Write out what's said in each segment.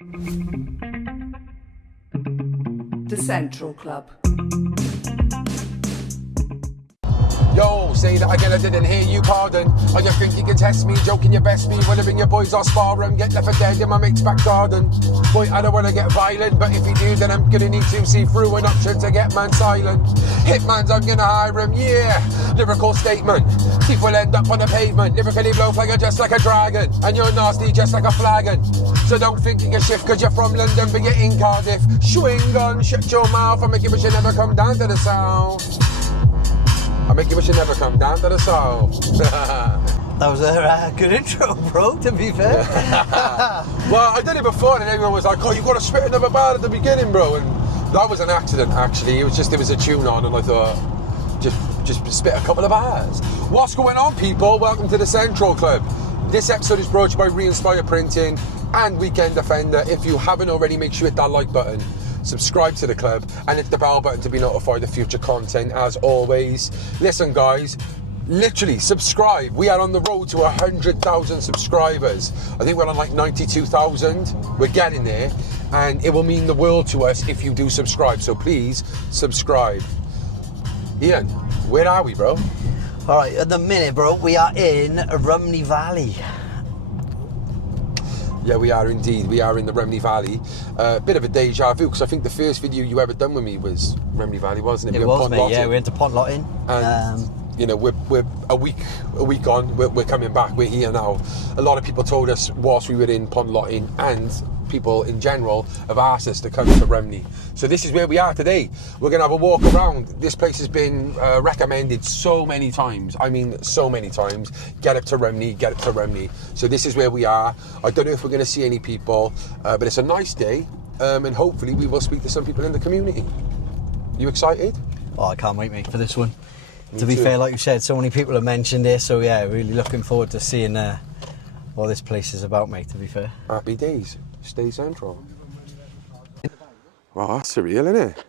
The Central Club. Yo, say that again, I didn't hear you, pardon. Or you think you can test me, joking your best me. Wanna bring your boys or spar 'em, get left for dead in my mate's back garden. Boy, I don't wanna get violent, but if you do, then I'm gonna need to see through an option to get man silent. Hitmans, I'm gonna hire 'em, yeah. Lyrical statement, teeth will end up on the pavement. Lyrically blow fire just like a dragon, and you're nasty just like a flagon. So don't think you can shift cause you're from London, but you're in Cardiff. Swing on, shut your mouth, I make you wish you never come down to the south. I make you wish you never come down to the south. That was a good intro, bro, to be fair. Well, I did it before and everyone was like, oh, you've got to spit another bar at the beginning, bro. And that was an accident, actually. It was a tune on and I thought, just spit a couple of bars. What's going on, people? Welcome to the Central Club. This episode is brought to you by Reinspire Printing and Weekend Defender. If you haven't already, make sure you hit that like button. Subscribe to the club and hit the bell button to be notified of future content as always. Listen guys, literally subscribe. We are on the road to 100,000 subscribers. I think we're on like 92,000. We're getting there and it will mean the world to us if you do subscribe. So please subscribe. Ian, where are we, bro? All right, at the minute, bro, we are in Rhymney Valley. Yeah, we are indeed. We are in the Rhymney Valley. Bit of a deja vu, because I think the first video you ever done with me was Rhymney Valley, wasn't it? It was, mate, yeah, we went to Pontlottin. And, you know, we're a week on, we're coming back, we're here now. A lot of people told us whilst we were in Pontlottin, and people in general have asked us to come to Rhymney. So this is where we are today. We're going to have a walk around. This place has been recommended so many times. I mean, so many times. Get up to Rhymney, get up to Rhymney. So this is where we are. I don't know if we're going to see any people, but it's a nice day. And hopefully we will speak to some people in the community. You excited? Oh, I can't wait, mate, for this one. Me to be too. fair, like you said, so many people have mentioned it, so yeah, really looking forward to seeing what this place is about, mate, to be fair. Happy days. Stay central. Wow, that's surreal, isn't it?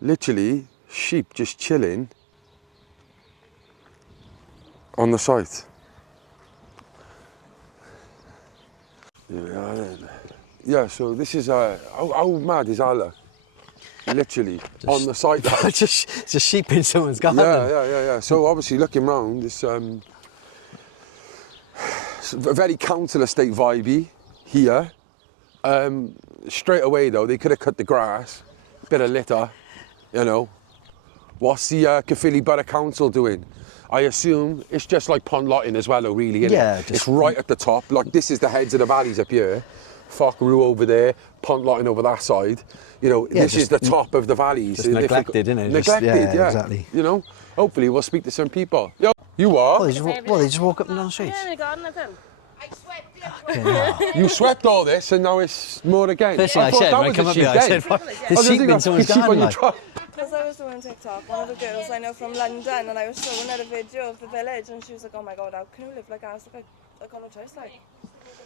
Literally, sheep just chilling on the site. Yeah, so this is, how mad is that look? Literally, on the site. just sheep in someone's garden. Yeah. So obviously looking round, it's very council estate vibey here. Straight away though, they could have cut the grass, bit of litter, you know. What's the Caerphilly Borough Council doing? I assume it's just like Pontlottin as well, though, really, isn't Yeah, it? It's right at the top. Like, this is the heads of the valleys up here. Falkaroo over there, Pontlottin over that side. You know, Yeah, this is the top of the valleys. Just neglected, isn't it? Neglected, yeah. Exactly. You know, hopefully we'll speak to some people. Yo, you are? They just walk up and down the streets. Yeah, in the garden of him. I sweat You swept all this and now it's more again. First thing I thought said that when I was come a up here, I sheep said, then. there's sheep in someone's sheep on garden, your like. truck. Because I was doing TikTok, one of the girls I know from London, and I was showing her a video of the village, and she was like, oh my god, how can you live like that? I was like, I got no choice, like.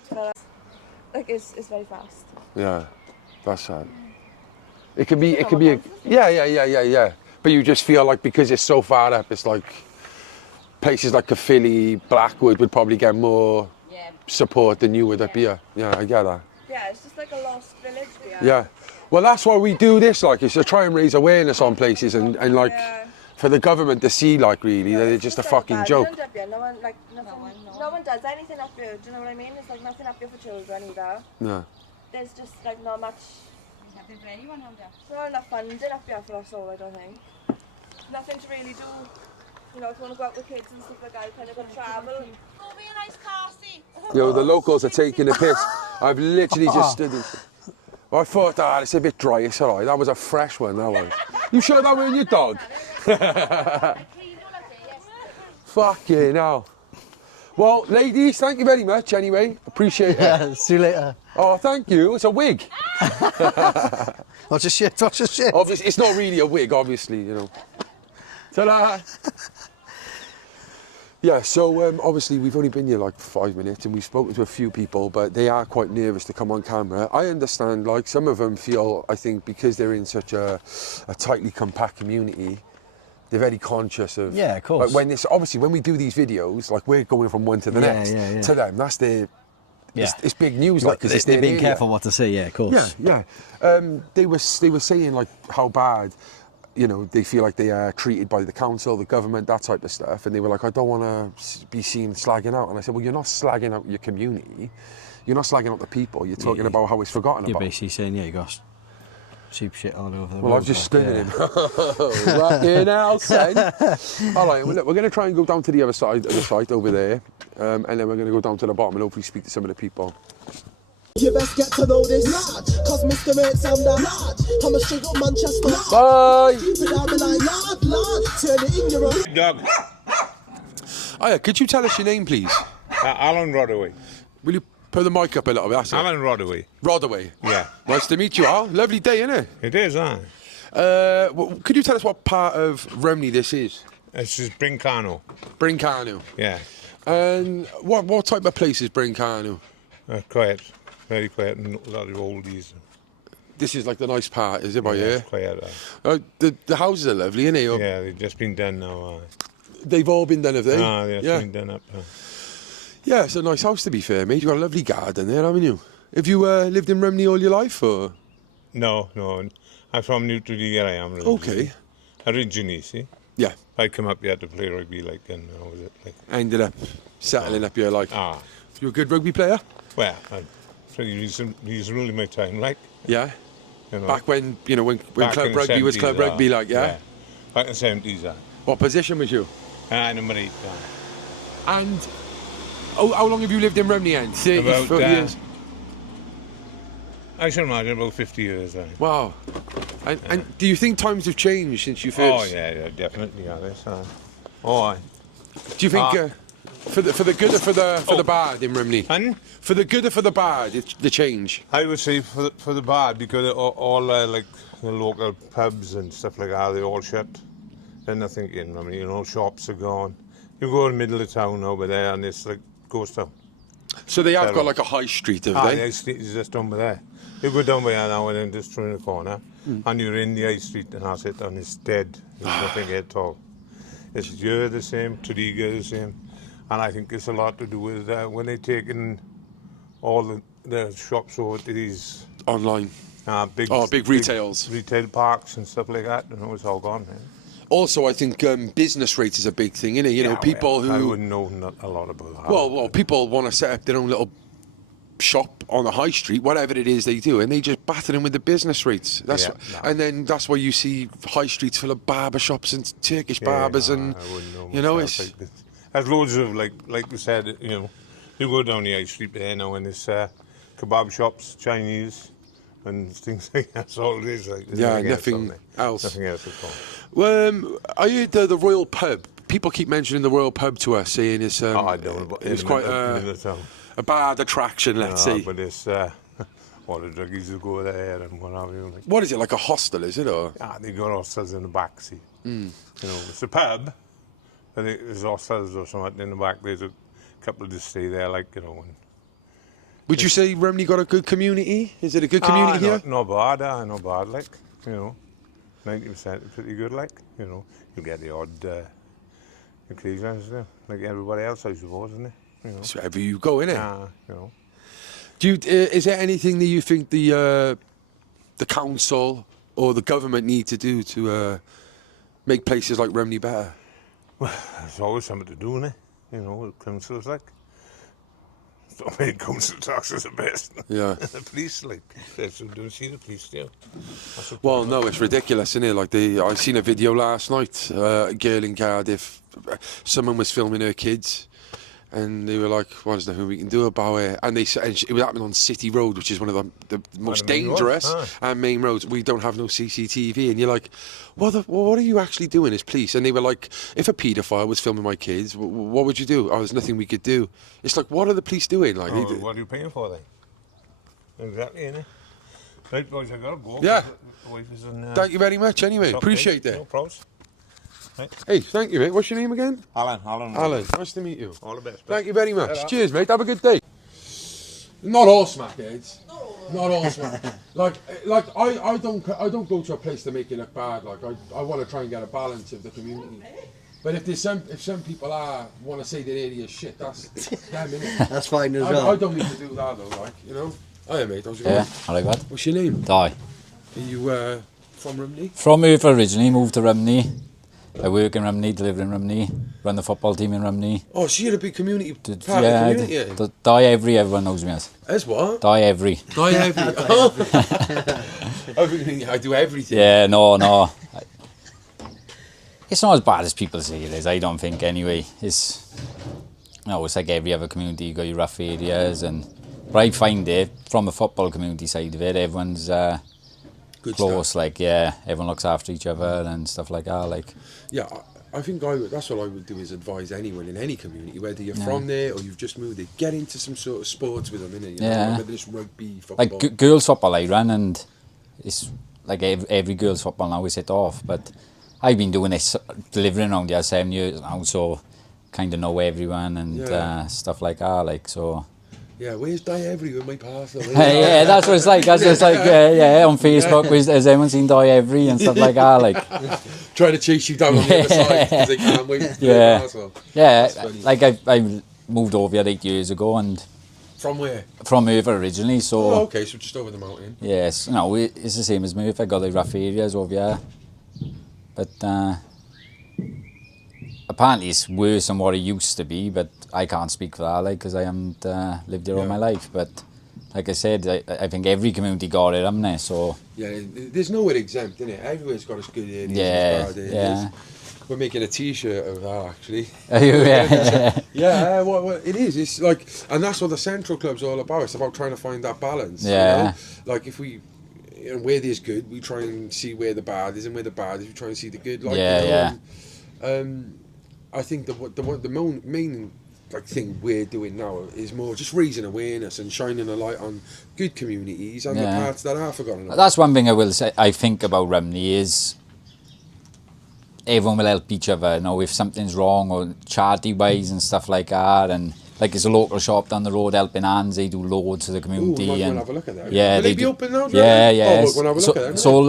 But, like, it's very fast. Yeah, that's sad. It can be, yeah. But you just feel like because it's so far up, it's like places like Caerphilly, Blackwood would probably get more support than you would up here. Yeah, I get that. Yeah, it's just like a lost village there. Yeah. Well, that's why we do this, like, is to try and raise awareness on places and like, for the government to see, like, really, that it's just a fucking joke. Up here. No one, like, no one does anything up here, do you know what I mean? It's like nothing up here for children either. No. There's just like not much. Nothing for anyone out there. There's not enough funding up here for us all, I don't think. Nothing to really do. You know, if you want to go out with kids and stuff like that, you kind of got to travel. Go be a nice car seat. Yo, the locals are taking a piss. I've literally just stood in. I thought, it's a bit dry, it's alright. That was a fresh one, that was. You sure that wasn't your dog? Fucking hell. Well, ladies, thank you very much anyway. Appreciate it. Yeah, see you later. Oh, thank you. It's a wig. What's your shit? Obviously, it's not really a wig, obviously, you know. Ta-da! Yeah, so obviously we've only been here like 5 minutes and we've spoken to a few people, but they are quite nervous to come on camera. I understand, like, some of them feel, I think, because they're in such a tightly compact community, they're very conscious of... Yeah, of course. Like, when we do these videos, like, we're going from one to the next. To them, that's their Yeah. it's big news, like, because they're being careful what to say. Yeah, of course. Yeah. They were saying like how bad, you know, they feel like they are treated by the council, the government, that type of stuff. And they were like, I don't want to be seen slagging out. And I said, well, you're not slagging out your community. You're not slagging out the people. You're talking about how it's forgotten You're about. basically saying, yeah, you got cheap shit all over the Well, road. I've just stood in. Right here now, son. All right, well, look, we're going to try and go down to the other side of the site over there. And then we're going to go down to the bottom and hopefully speak to some of the people. You best get to know this lad, cause Mr. Mates I'm the lad. I'm a straight up Manchester. Bye! Keep it down like lad, turn it in your own. Dog. Hiya, could you tell us your name, please? Alan Rodway. Will you put the mic up a little bit? That's it. Alan Rodway. Rodway. Yeah. Nice to meet you all. Lovely day, innit? It is, huh? Could you tell us what part of Rhymney this is? This is Brincano. Brincano. Yeah. And what type of place is Brincano? Quiet. Very quiet and a lot of oldies. This is like the nice part, is it, by here? It's quiet. The houses are lovely, innit? Yeah, they've just been done now. They've all been done, have they? They've been done up. Yeah, it's a nice house, to be fair, mate. You've got a lovely garden there, haven't you? Have you lived in Rhymney all your life, or...? No. I'm from New to the area I am. Okay. Originally, see? Yeah. I come up here to play rugby, like, and how was it? Like, Ended up settling up here, like... You a good rugby player? Well, I'm pretty reasonable in my time, like. Yeah. You know, Back when, you know, when back club in the rugby was 70s, club rugby, like, yeah? Back in the 70s, What position was you? Number 8, And how long have you lived in Rhymney, then? 30, About, 40 years? I should imagine about 50 years. Wow. And do you think times have changed since you first... Oh, yeah, definitely. Yeah, aye. Do you think for the good or for the bad in Rhymney? And For the good or for the bad, the change? I would say for the bad, because all like the local pubs and stuff like that, they all shut. Then nothing in. I mean, you know, shops are gone. You go in the middle of town over there, and it's like ghost town. So they have got like a high street, have they? The high street is just over there. You go down by there now and then just through the corner, and you're in the high street, and that's it, and it's dead. There's nothing at all. It's here the same, Tredegar the same, and I think it's a lot to do with when they're taking all the shops over to these Online. big retails. retail parks and stuff like that. You know, it's all gone. Man. Also, I think business rates is a big thing, innit? You know, people who... I wouldn't know a lot about that. Well, people want to set up their own little shop on the high street, whatever it is they do, and they just batter them with the business rates. And then that's why you see high streets full of barber shops and Turkish barbers, and I wouldn't know you know, myself, it's... like this. There's loads of like we said, you know, you go down the high street there now, and there's kebab shops, Chinese, and things like that. That's all it is. Like, nothing else. Nothing else at all. Well, I heard the Royal Pub. People keep mentioning the Royal Pub to us, saying it's I don't know. it's quite a bad attraction, let's say. But it's all the druggies who go there and what have you. Like. What is it, like a hostel, is it, or? They got hostels in the back, see. You know, it's a pub, but there's hostels or something in the back. There's a couple to stay there, like, you know. Would you say Rhymney got a good community? Is it a good community here? Not bad, like, you know. 90% pretty good, like, you know. You get the odd occasions, like everybody else, I suppose, isn't it? You know. So wherever you go, innit? Yeah, you know. Is there anything that you think the council or the government need to do to make places like Rhymney better? Well, there's always something to do, innit? You know, the council's like. So many council tax is the best. Yeah. The police, like, don't see the police there. Well, no, it's ridiculous, isn't it? Like, I seen a video last night, a girl in Cardiff, someone was filming her kids, and they were like, well, there's nothing we can do about it. And it was happening on City Road, which is one of the most dangerous and main roads. We don't have no CCTV. And you're like, what are you actually doing as police? And they were like, if a paedophile was filming my kids, what would you do? Oh, there's nothing we could do. It's like, what are the police doing? Like, what are you paying for then? Exactly, innit? Right, boys, I gotta go. Yeah. The wife is in, thank you very much anyway. Appreciate it. No problems. Right. Hey, thank you, mate. What's your name again? Alan. Nice to meet you. All the best. Thank you very much. Cheers, mate. Have a good day. Not all smackheads. Not all smackheads. like I don't go to a place to make it look bad. Like I want to try and get a balance of the community. But if some people want to say that area is shit, that's them, innit? That's fine as I well. don't need to do that though, like, you know. Hiya mate, how's it Yeah, going? hello bud. What's your name? Di. Are you from Rhymney? From Caerphilly originally, moved to Rhymney. I work in Rhymney, deliver in Rhymney, run the football team in Rhymney. Oh, so you're a big community part of the Yeah, community. Di Every, everyone knows me as. As what? Di Every. Die every. I do everything. Yeah, no. It's not as bad as people say it is, I don't think anyway. It's like every other community, you got your rough areas, but I find it, from the football community side of it, everyone's Good close, stuff. like, yeah, everyone looks after each other and stuff like that, like. Yeah, I think that's what I would do is advise anyone in any community, whether you're from there or you've just moved there, get into some sort of sports with them, innit? You know, whether it's rugby, football. Like girls football I run, and it's like every girls football now is hit off, but I've been doing this, delivering around here 7 years now, so kind of know everyone and stuff like that, like, so. Yeah, where's Die Every with my parcel? Yeah, that's what it's like. On Facebook, has anyone seen Die Every and stuff like that? Like, trying to chase you down on the other side because they can't wait for yeah, the parcel. yeah. That's funny. Like I moved over here 8 years ago, and From where? from Caerphilly originally. So Oh, okay, so just over the mountain. yes, it's the same as Caerphilly. I got the rough areas over here, but apparently it's worse than what it used to be. But I can't speak for that, like, because I haven't lived here all my life. But like I said, I think every community got it, haven't they? So Yeah, there's nowhere exempt, innit? Everywhere's got its good areas. yeah, its bad areas. yeah. We're making a T-shirt of that, actually. Yeah. Yeah, well, it is. It's like, and that's what the Central Club's all about. It's about trying to find that balance. Yeah. You know? Like if we, where there's good, we try and see where the bad is, and where the bad is, we try and see the good. Like, Yeah, you know, yeah. and, I think the main like thing we're doing now is more just raising awareness and shining a light on good communities and the parts that are forgotten about. That's one thing I will say. I think about Rhymney is everyone will help each other. You know, if something's wrong or charity wise and stuff like that, and like it's a local shop down the road, Helping Hands. They do loads to the community. Ooh, and we'll have a look at that. Yeah, Will they be do. open now? Yeah, yeah. Oh, we'll have a look at that. It's all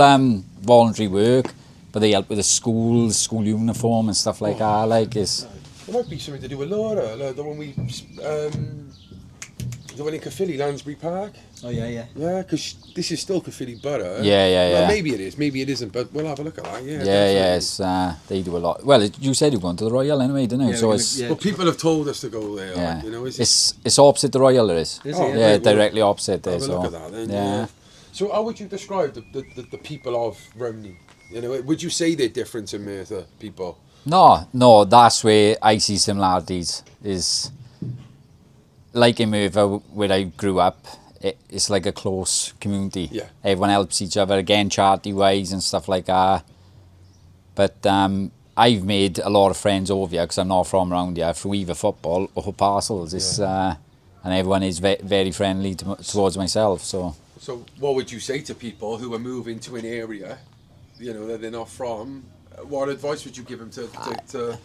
voluntary work, but they help with the schools, school uniform and stuff like that. Like it's. There might be something to do with Laura, the one we, the one in Caerphilly, Lansbury Park. Oh yeah. Yeah, because this is still Caerphilly Borough. Yeah. Well, maybe it is, maybe it isn't, but we'll have a look at that. Yeah. Yes, they do a lot. Well, you said you're going to the Royal anyway, didn't you? Yeah, so we're it's gonna- Well, people have told us to go there. yeah, Like, you know, it's opposite the Royal. There is. Is Oh, it? Yeah, right, well, directly opposite there. have a So look at that then. yeah. So how would you describe the people of Rhymney? You know, would you say they're different to Merthyr people? No, that's where I see similarities. Is like in Merthyr, where I grew up, it's like a close community. Yeah. Everyone helps each other, again, charity-wise and stuff like that. But I've made a lot of friends over here, because I'm not from around here, through either football or parcels. It's, and everyone is very friendly towards myself, so... So what would you say to people who are moving to an area, you know, that they're not from? What advice would you give them to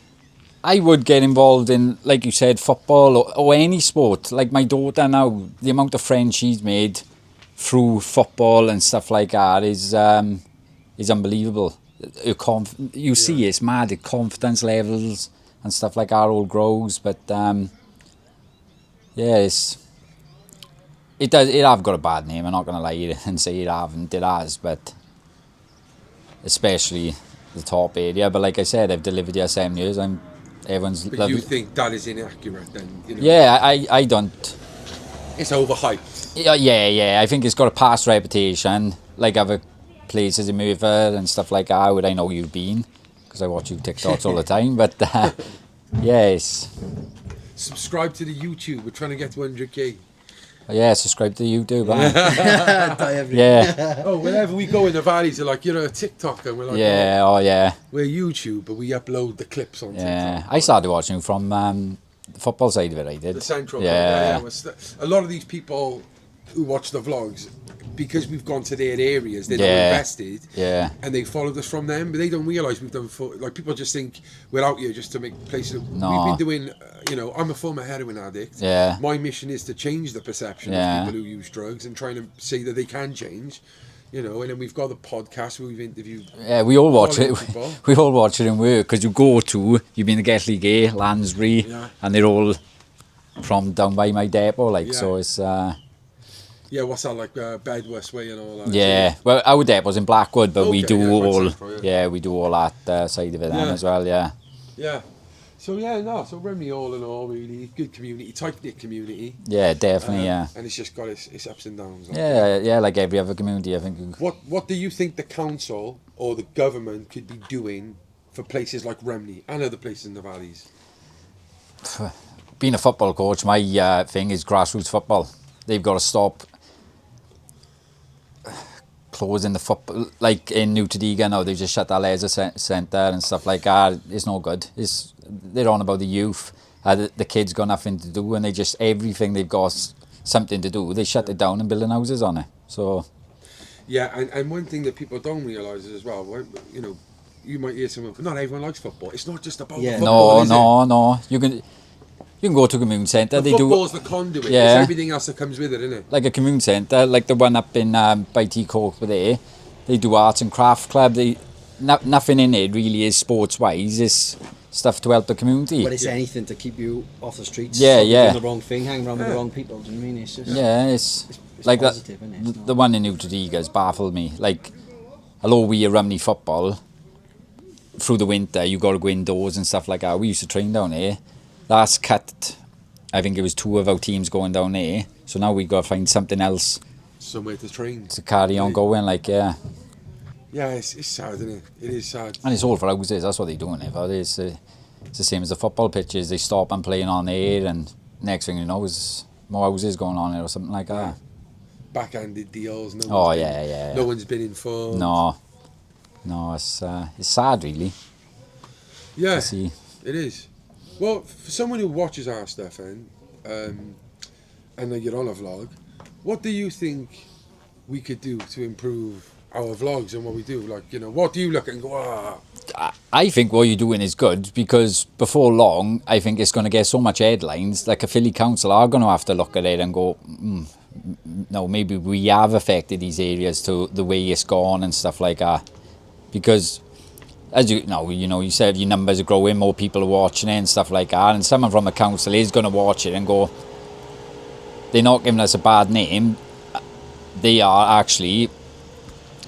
I would get involved in, like you said, football or any sport. Like my daughter now, the amount of friends she's made through football and stuff like that is unbelievable. You see, it's mad. The confidence levels and stuff like that all grows. But yeah, it have got a bad name. I'm not going to lie and say it haven't. It has, but especially the top area. But like I said, I've delivered here 7 years. Everyone's. But you think that is inaccurate then? You know? Yeah, I don't. It's overhyped. Yeah. I think it's got a past reputation, like other places in Merthyr and stuff like that, where I know you've been, because I watch you TikToks all the time. But yes. Subscribe to the YouTube. We're trying to get to 100k. Yeah, subscribe to YouTube. Man. Die Every. Yeah, Oh, whenever we go in the valleys, they're like, you're a TikToker. And we're like, yeah, oh yeah, we're YouTube, but we upload the clips on yeah. TikTok. I started watching from the football side of it. I did. The Central. Yeah. A lot of these people who watch the vlogs, because we've gone to their areas, they're not Yeah. invested. Yeah. And they followed us from them, but they don't realise we've done. Like people just think we're out here just to make places. No. We've been doing. You know, I'm a former heroin addict. Yeah. My mission is to change the perception Yeah. of people who use drugs and trying to say that they can change. you know, and then we've got the podcast where we've interviewed. Yeah, we all watch all it. the people. We all watch it in work because you've been to Caerphilly Gay, Lansbury, Yeah. and they're all from down by my depot, like, Yeah. so it's... Yeah, what's that, like Bedworth Way and all that? yeah, well, our depot's in Blackwood, but we Okay, do yeah, quite all... central, yeah, we do all that side of it then Yeah. as well, yeah. Yeah. So yeah, no. So Remy, all in all, really good community, tight knit community. Yeah, definitely, yeah. And it's just got its ups and downs. like. Yeah, like every other community, I think. What do you think the council or the government could be doing for places like Remy and other places in the valleys? Being a football coach, my thing is grassroots football. They've got to stop closing the football, like in New Tadiga now, they've just shut that laser centre and stuff like that. It's no good. They're on about the youth. The kids got nothing to do, and everything they've got something to do. They shut it down and building houses on it. So Yeah, and one thing that people don't realise is as well, you know, you might hear someone, not everyone likes football. It's not just about Yeah. football, no. You can go to a community centre. The football's the conduit. Yeah. It's everything else that comes with it, isn't it? Like a community centre, like the one up in by T Coke there. They do arts and craft club. Nothing in it really is sports wise. It's stuff to help the community. But it's anything to keep you off the streets. Yeah, stop you yeah. doing the wrong thing, hang around with the wrong people. Do you know what I mean? It's just Yeah, it's like positive, that. isn't it? It's The one in New Tadiga has baffled me. Like, although we are Rhymney football, through the winter you got to go indoors and stuff like that. We used to train down there. That's cut. I think it was 2 of our teams going down there. So now we got to find something else Somewhere to train. to carry on going. Like, yeah. Yeah, it's sad, isn't it? It is sad. And it's all for houses, that's what they're doing it for. It's the same as the football pitches, they stop and playing on there, and next thing you know is more houses going on there or something like that. Backhanded deals. No one's been informed. No, it's sad really Yeah, to see. it is. Well, for someone who watches our stuff, and you're on a vlog, what do you think we could do to improve our vlogs and what we do? Like, you know, what do you look at and go, I think what you're doing is good, because before long I think it's going to get so much headlines, like a Philly council are going to have to look at it and go, no, maybe we have affected these areas to the way it's gone and stuff like that. Because as you know, you said your numbers are growing, more people are watching it and stuff like that, and someone from the council is going to watch it and go, they're not giving us a bad name, they are actually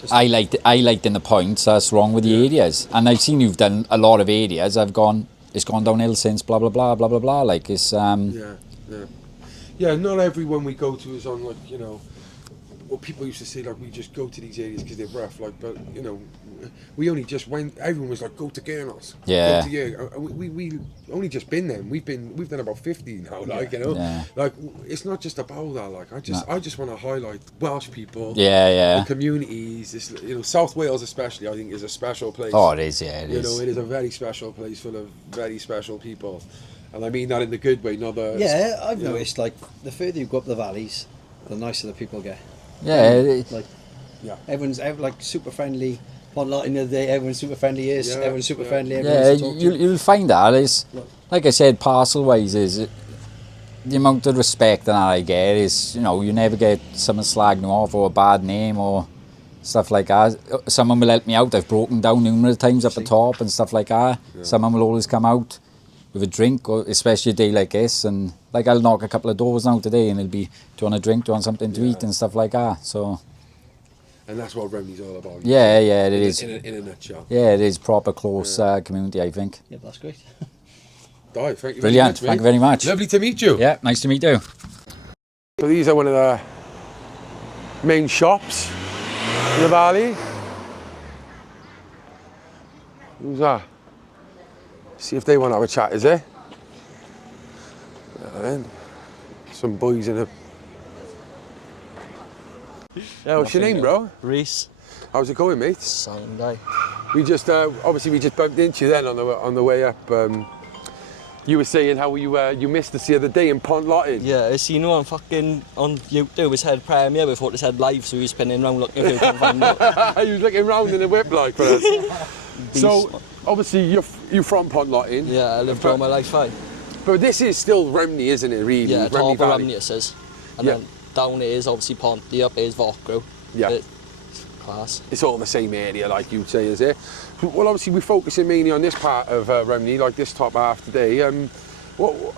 highlighting the points that's wrong with the areas. And I've seen you've done a lot of areas, it's gone downhill since blah blah blah blah blah blah, like it's yeah, not everyone we go to is on, like, you know, what people used to say, like, we just go to these areas because they're rough, like, but, you know, we only just went, everyone was like, go to Gurnos. Yeah. Go to here. We only just been there. We've done about 50 now, like, you know. Yeah. Like, it's not just about that, like, I just want to highlight Welsh people. Yeah. The communities, this, you know, South Wales especially, I think, is a special place. Oh, it is, yeah, it You is. know, it is a very special place full of very special people. And I mean that in the good way, not the... Yeah, I've you know. noticed, like, the further you go up the valleys, the nicer the people get. Yeah, Like, Yeah. everyone's like super friendly. On lot in the day, everyone's super friendly. Everyone's super friendly. yeah, Everyone's to talk to. you'll find that is, like I said, parcel wise is the amount of respect that I get is, you know, you never get someone slagging you off or a bad name or stuff like that. Someone will help me out. I've broken down numerous times up the top and stuff like that. Yeah. Someone will always come out with a drink, or especially a day like this, and like I'll knock a couple of doors now today and it'll be, do you want a drink, do you want something to eat and stuff like that. So, and that's what Remy's all about. Yeah, it is. In a nutshell. Yeah, it is proper close community, I think. Yeah, that's great. Thank you. Brilliant. Very much, Thank you very much. Lovely to meet you. Yeah, nice to meet you. So these are one of the main shops in the valley. Who's that? See if they want to have a chat, is it? Then some boys in a... Yeah, what's your name, bro? Rhys. How's it going, mate? Sunday. We just obviously we just bumped into you then on the way up. You were saying how you missed us the other day in Pont Lottin. Yeah, I seen one on YouTube. It said premiere before it said live, so he was spinning around looking if he could find it. He was looking round in a whip like for us. So obviously you're from Pont Lottin. Yeah, I lived all my life, But this is still Rhymney, isn't it? Really? Yeah, top of Valley. Rhymney it says, and then down here is obviously Ponty, up here is Vocro. Yeah. class. It's all in the same area, like you'd say, is it? Well, obviously we're focusing mainly on this part of Rhymney, like this top half today. What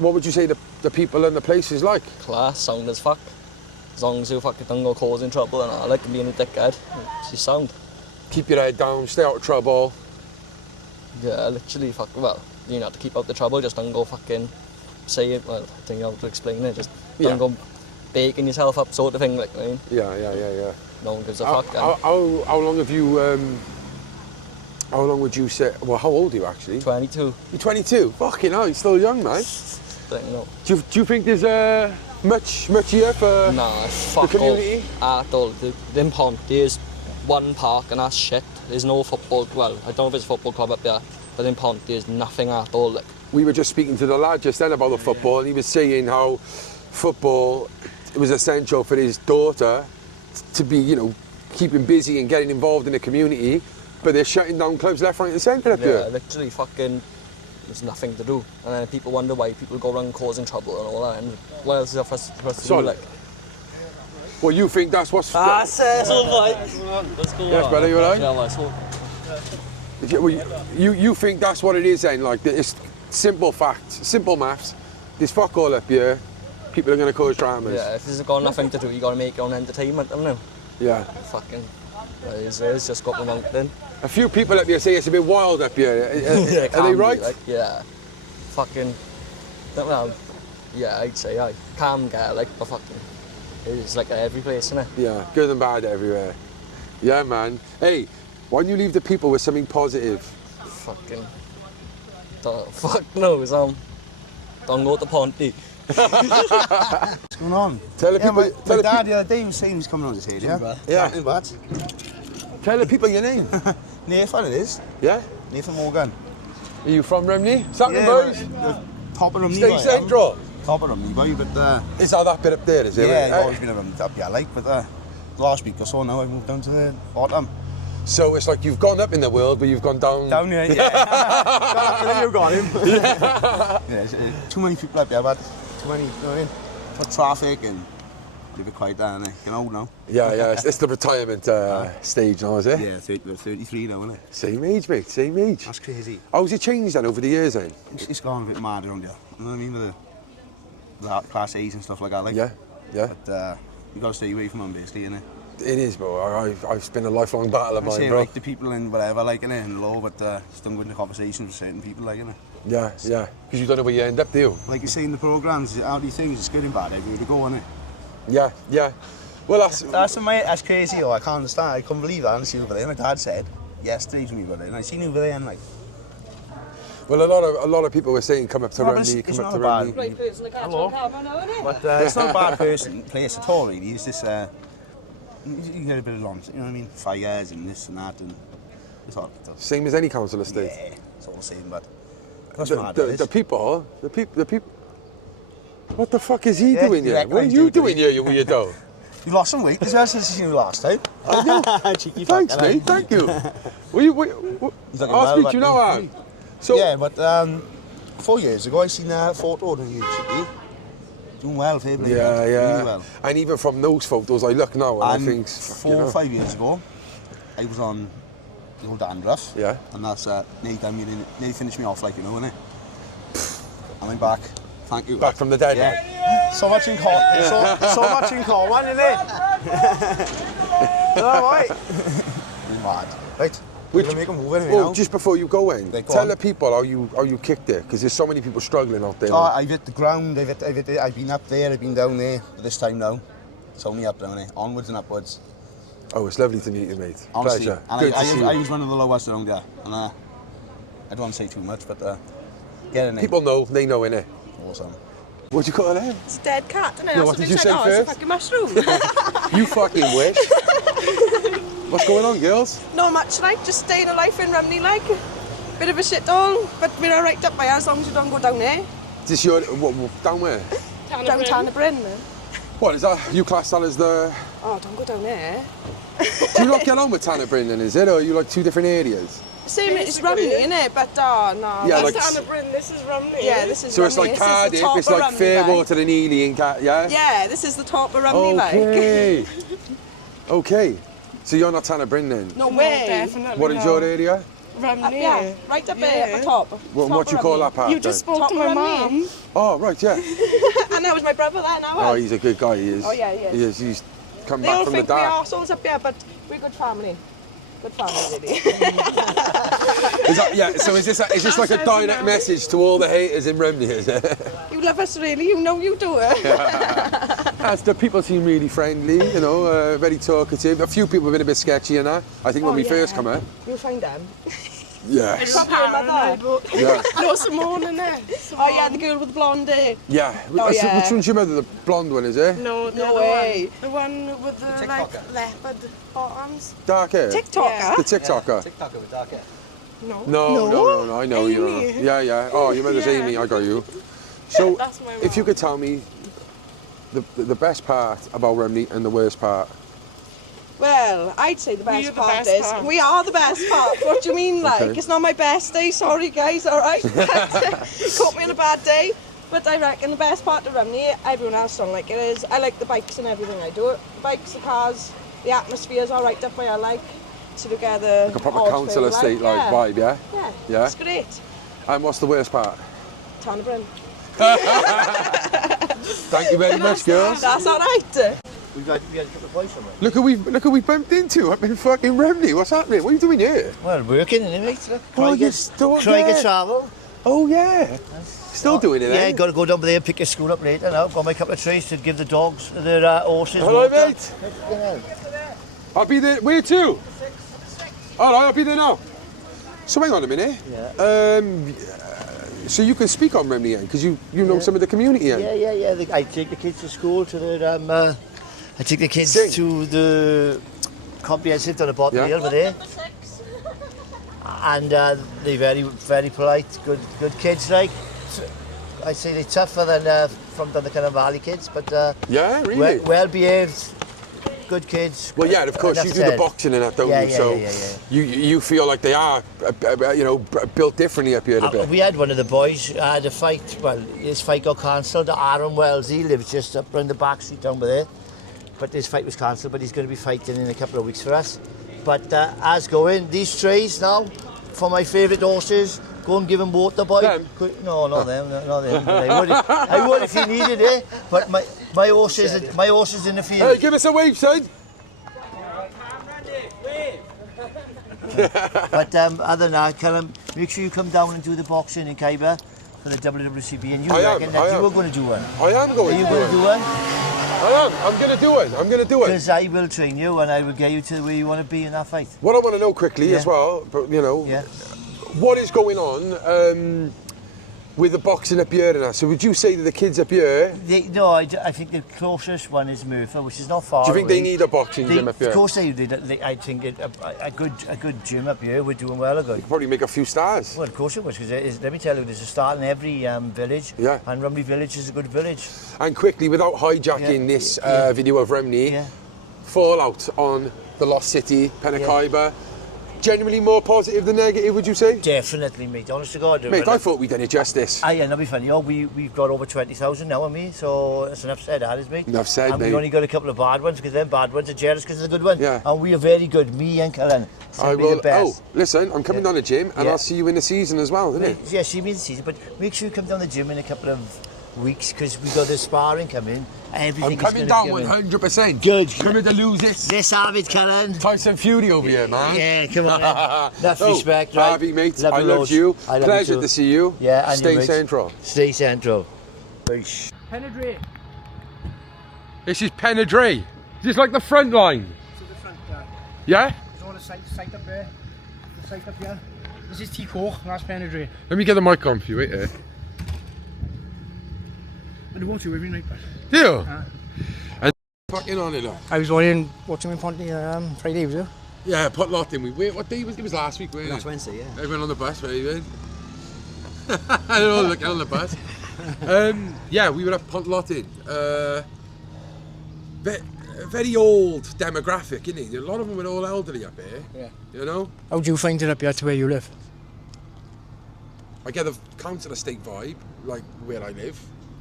would you say the people and the place is like? Class, sound as fuck. As long as you fucking don't go causing trouble and all, like being a dickhead, it's just sound. Keep your head down, stay out of trouble. Yeah, literally, fuck, well, you know, to keep out the trouble, just don't go fucking say it, well, I think you have to explain it, just don't go baking yourself up sort of thing, like, I mean. Yeah. No one gives a fuck. How long have you, how long would you say, well, how old are you actually? 22. You're 22? Fucking hell, you're still young, man. But, you know. Do you think there's much here for Nah, the fuck community? all. At all. In Pont, there's one park and that's shit. There's no football, well, I don't know if it's a football club up there, but in Pont there's nothing at all. Like. We were just speaking to the lad just then about the football, and he was saying how football was essential for his daughter to be, you know, keeping busy and getting involved in the community, but they're shutting down clubs left, right and centre up Yeah, here. literally fucking, there's nothing to do. And then people wonder why people go around causing trouble and all that, and what else is there for us to do, like? Well, you think that's what's... It's all right. Let's go. Yes, brother, you all right? Yeah, let's go. You think that's what it is then? Like, it's simple facts, simple maths. There's fuck all up here. People are going to cause dramas. Yeah, if there's got nothing to do, you got to make your own entertainment, haven't you? Yeah. Fucking, it's just got the mountain. A few people up here say it's a bit wild up here. Are they right? Like, yeah. Fucking, well, yeah, I'd say I can get like, but fucking, it's like at every place, isn't it? Yeah, good and bad everywhere. Yeah, man. Hey, why don't you leave the people with something positive? Fucking, fuck knows, don't go to Ponty. What's going on? Tell the people. My dad the other day was saying he's coming on this area. Yeah. Nothing bad. Tell the people your name. Nathan it is. Yeah. Nathan Morgan. Are you from Rhymney? Something, Yeah, boys. the top of Rhymney. Stay central. Top of Rhymney, boy, but Is that bit up there? Is it? yeah, I've always been around up here, like, but last week or so now I've moved down to the bottom. So it's like you've gone up in the world, but you've gone down. Down here, yeah. Got up, you got him. Yeah, too many people up here, but too many, you know what I mean? For traffic and a bit quiet down there, you know now. Yeah. It's the retirement stage now, is it? Yeah, 33 now, isn't it? Same age, mate. Same age. That's crazy. How's it changed then over the years then? It's gone a bit mad around here, you know what I mean? With the class A's and stuff like that, like. Yeah. But you got to stay away from them, basically, innit? It is, bro. I've been a lifelong battle of I mine, say, bro. like the people and whatever, like, innit, and low, but just don't go into conversations with certain people, like, innit? Yeah. Because you don't know where you end up, do you? Like you say in the programmes, how do you think it's good and bad everywhere you go, innit? Yeah. Well, That's crazy, though. I can't understand. I couldn't believe that. I seen over there. My dad said yesterday when we got there, and I seen over there, and like. Well, a lot of people were saying come up to Remy, come up to Remy. Right person to catch on camera now, isn't it? But it's not a bad place at all, really. It's just you get a bit of long, you know what I mean? Fires and this and that, and it's all. Same as any council estate. Yeah, it's all the same, but. That's The people. What the fuck is he doing here? reckon What are he's you doing doing here, you weirdo? You lost some weight as well since you seen you last time. Cheeky Thanks, fucker, mate. Thank you. I'll speak to you now, Anne. So, yeah, but 4 years ago I seen a photo of you, Chicky. Doing well, fair play. yeah. Really well. And even from those photos, I look now and I think, fuck, you 4 or know. 5 years ago, I was on the old dandruff. Yeah. And that's nearly finished me off, like, you know, innit? And I'm back. Thank you. Back from the dead. Yeah. So much in common. So much in common, innit? All right. You're mad. Right. We're gonna make a move anyway now. Just before you go in, Go tell on. the people how you kicked it, because there's so many people struggling out there. I've hit the ground, I've been up there, I've been down there, but this time now, it's only up down here, onwards and upwards. Oh, it's lovely to meet you, mate. Honestly, Pleasure. and Good to see I you. was one of the lowest around there, and I don't want to say too much, but get in there. People know, they know, innit? Awesome. What'd you call it? It's a dead cat, isn't it? Yeah, what did you say It's a first? fucking mushroom. You fucking wish. What's going on, girls? Not much, like, just staying alive in Rhymney, like. Bit of a shithole, but we're all right up by as long as you don't go down there. Is this your, down where? Down Tanner. What, is that, you class that as the... Oh, don't go down there. Do you not get on with Tanner Brindon, is it? Or are you like two different areas? Same, it's Rhymney, innit? But, no. Yeah, That's like- Tanner Bryn, this is Rhymney. Yeah, this is So Rhymney. it's like This is the Cardiff, top it's of like Rhymney, Fairwater and Ely and yeah? Yeah, this is the top of Rhymney, like. Okay. Okay. So you're not Tanner Bryn then? No way. Definitely What is your area? Rhymney. Yeah, right up there at the top. What do you call that part? You just spoke to my mum. Oh, right, yeah. And that was my brother then. Oh, he's a good guy, he is. Oh, yeah, he is. He's come They back all from the think we dark. arseholes up here, but we're good family. Good family, really. Is that, yeah, so is this like a direct message to all the haters in Remy, is it? You love us, really. You know you do it. As the people seem really friendly, you know, very talkative. A few people have been a bit sketchy and that. I think when we first come out. You'll find them. Yes. Probably your mother. Yeah. No, Simone in there. Oh, yeah, the girl with the blonde hair. Yeah. Oh, yeah. Which one's your mother? The blonde one, is it? No, no way. The one with the like leopard bottoms. Dark hair? TikToker. The TikToker? TikToker with dark hair. No, I know you. Yeah. Oh, your mother's Amy, I got you. So, That's my if you could tell me the best part about Remy and the worst part. Well, I'd say the best part is we are the best part. What do you mean, like? Okay. It's not my best day, sorry guys, alright? Caught me on a bad day. But I reckon the best part of Remy, everyone else don't like it, is I like the bikes and everything I do. The bikes, the cars, the atmosphere's alright up where I like to together. Like a proper council estate vibe, yeah? Yeah, it's great. And what's the worst part? Tanner Bryn. Thank you very much, girls. That's alright. We had a couple of boys somewhere. Look who we bumped into up in fucking Remy. What's happening? What are you doing here? Well, working, innit, mate? Oh, you're still Trying there. to travel. Oh, yeah. Still doing it, Yeah, eh? got to go down there and pick your school up later now. Got my couple of trays to give the dogs, their horses. Hello, water. mate. I'll be there. Where to? All right, I'll be there now. So hang on a minute. Yeah. So you can speak on Remy because you know some of the community. Yeah. I take the kids to school to their. I take the kids to the comprehensive down the bottom here over there. And they're very, very polite, good kids. Like I'd say they're tougher than from the kind of valley kids, but yeah, really well behaved, good kids. Well, yeah, of course you do the boxing and that, don't you? So you feel like they are, built differently up here a bit. We had one of the boys had a fight. Well, his fight got cancelled. Aaron Wells, he lives just up around the back street down there. But his fight was cancelled, but he's going to be fighting in a couple of weeks for us. But as going, these trays now, for my favourite horses, go and give them water, boy. Them? No, not them, not them. I would if you needed it, but my horses in the field. Hey, give us a wave, son. But other than that, Callum, make sure you come down and do the boxing in Khyber for the WWCB, and you reckon that you were going to do one. I am going to do one. Are you going to do one? I am. I'm going to do it. I'm going to do it. Because I will train you and I will get you to where you want to be in that fight. What I want to know quickly as well, but what is going on with the boxing up here and that? So would you say to the kids up here? I think the closest one is Merthyr, which is not far away. Do you think they need a boxing gym up here? Of course they do. I think a good gym up here would do them well. You could probably make a few stars. Well, of course it would, because let me tell you, there's a star in every village. Yeah. And Rhymney village is a good village. And quickly, without hijacking this video of Rhymney, fallout on the Lost City, Khyber. Genuinely more positive than negative, would you say? Definitely, mate. Honest to God. Mate, I thought we'd done it justice. Not be funny. We've got over 20,000 now on me, so that's enough said, that is, mate. Enough said, and mate. We only got a couple of bad ones, because them bad ones are jealous because of the good one. Yeah. And we are very good, me and Cullen. I will. The best. Oh, listen, I'm coming down the gym, and I'll see you in the season as well, isn't it? Yeah, see me in the season, but make sure you come down the gym in a couple of weeks, because we got the sparring coming. I'm coming down 100%. Good. Coming to lose this. Let's have it, Cullen. Tyson Fury over here, man. Yeah, come on. Enough respect, right? Harvey, mate, love I love you. Pleasure to see you. Yeah, and Stay central. Stay central. Peace. Penedre. This is Penedre. Is this like the front line? This is the front Yeah? There's all the site up there. The site up here. This is T-Coch, that's Penedre. Let me get the mic on for you, wait there. But I go to every night. Do you? And fucking on it, look. I was watching in Ponty Friday, was it? Yeah, put lot in. What day was it? It was last week, wasn't it? Last Wednesday, yeah. Everyone on the bus, where you in? I don't know, looking on the bus. Yeah, we were at Pontlottin. Very old demographic, isn't it? A lot of them are all elderly up here. Yeah. You know? How do you find it up here to where you live? I get the council estate vibe, like where I live.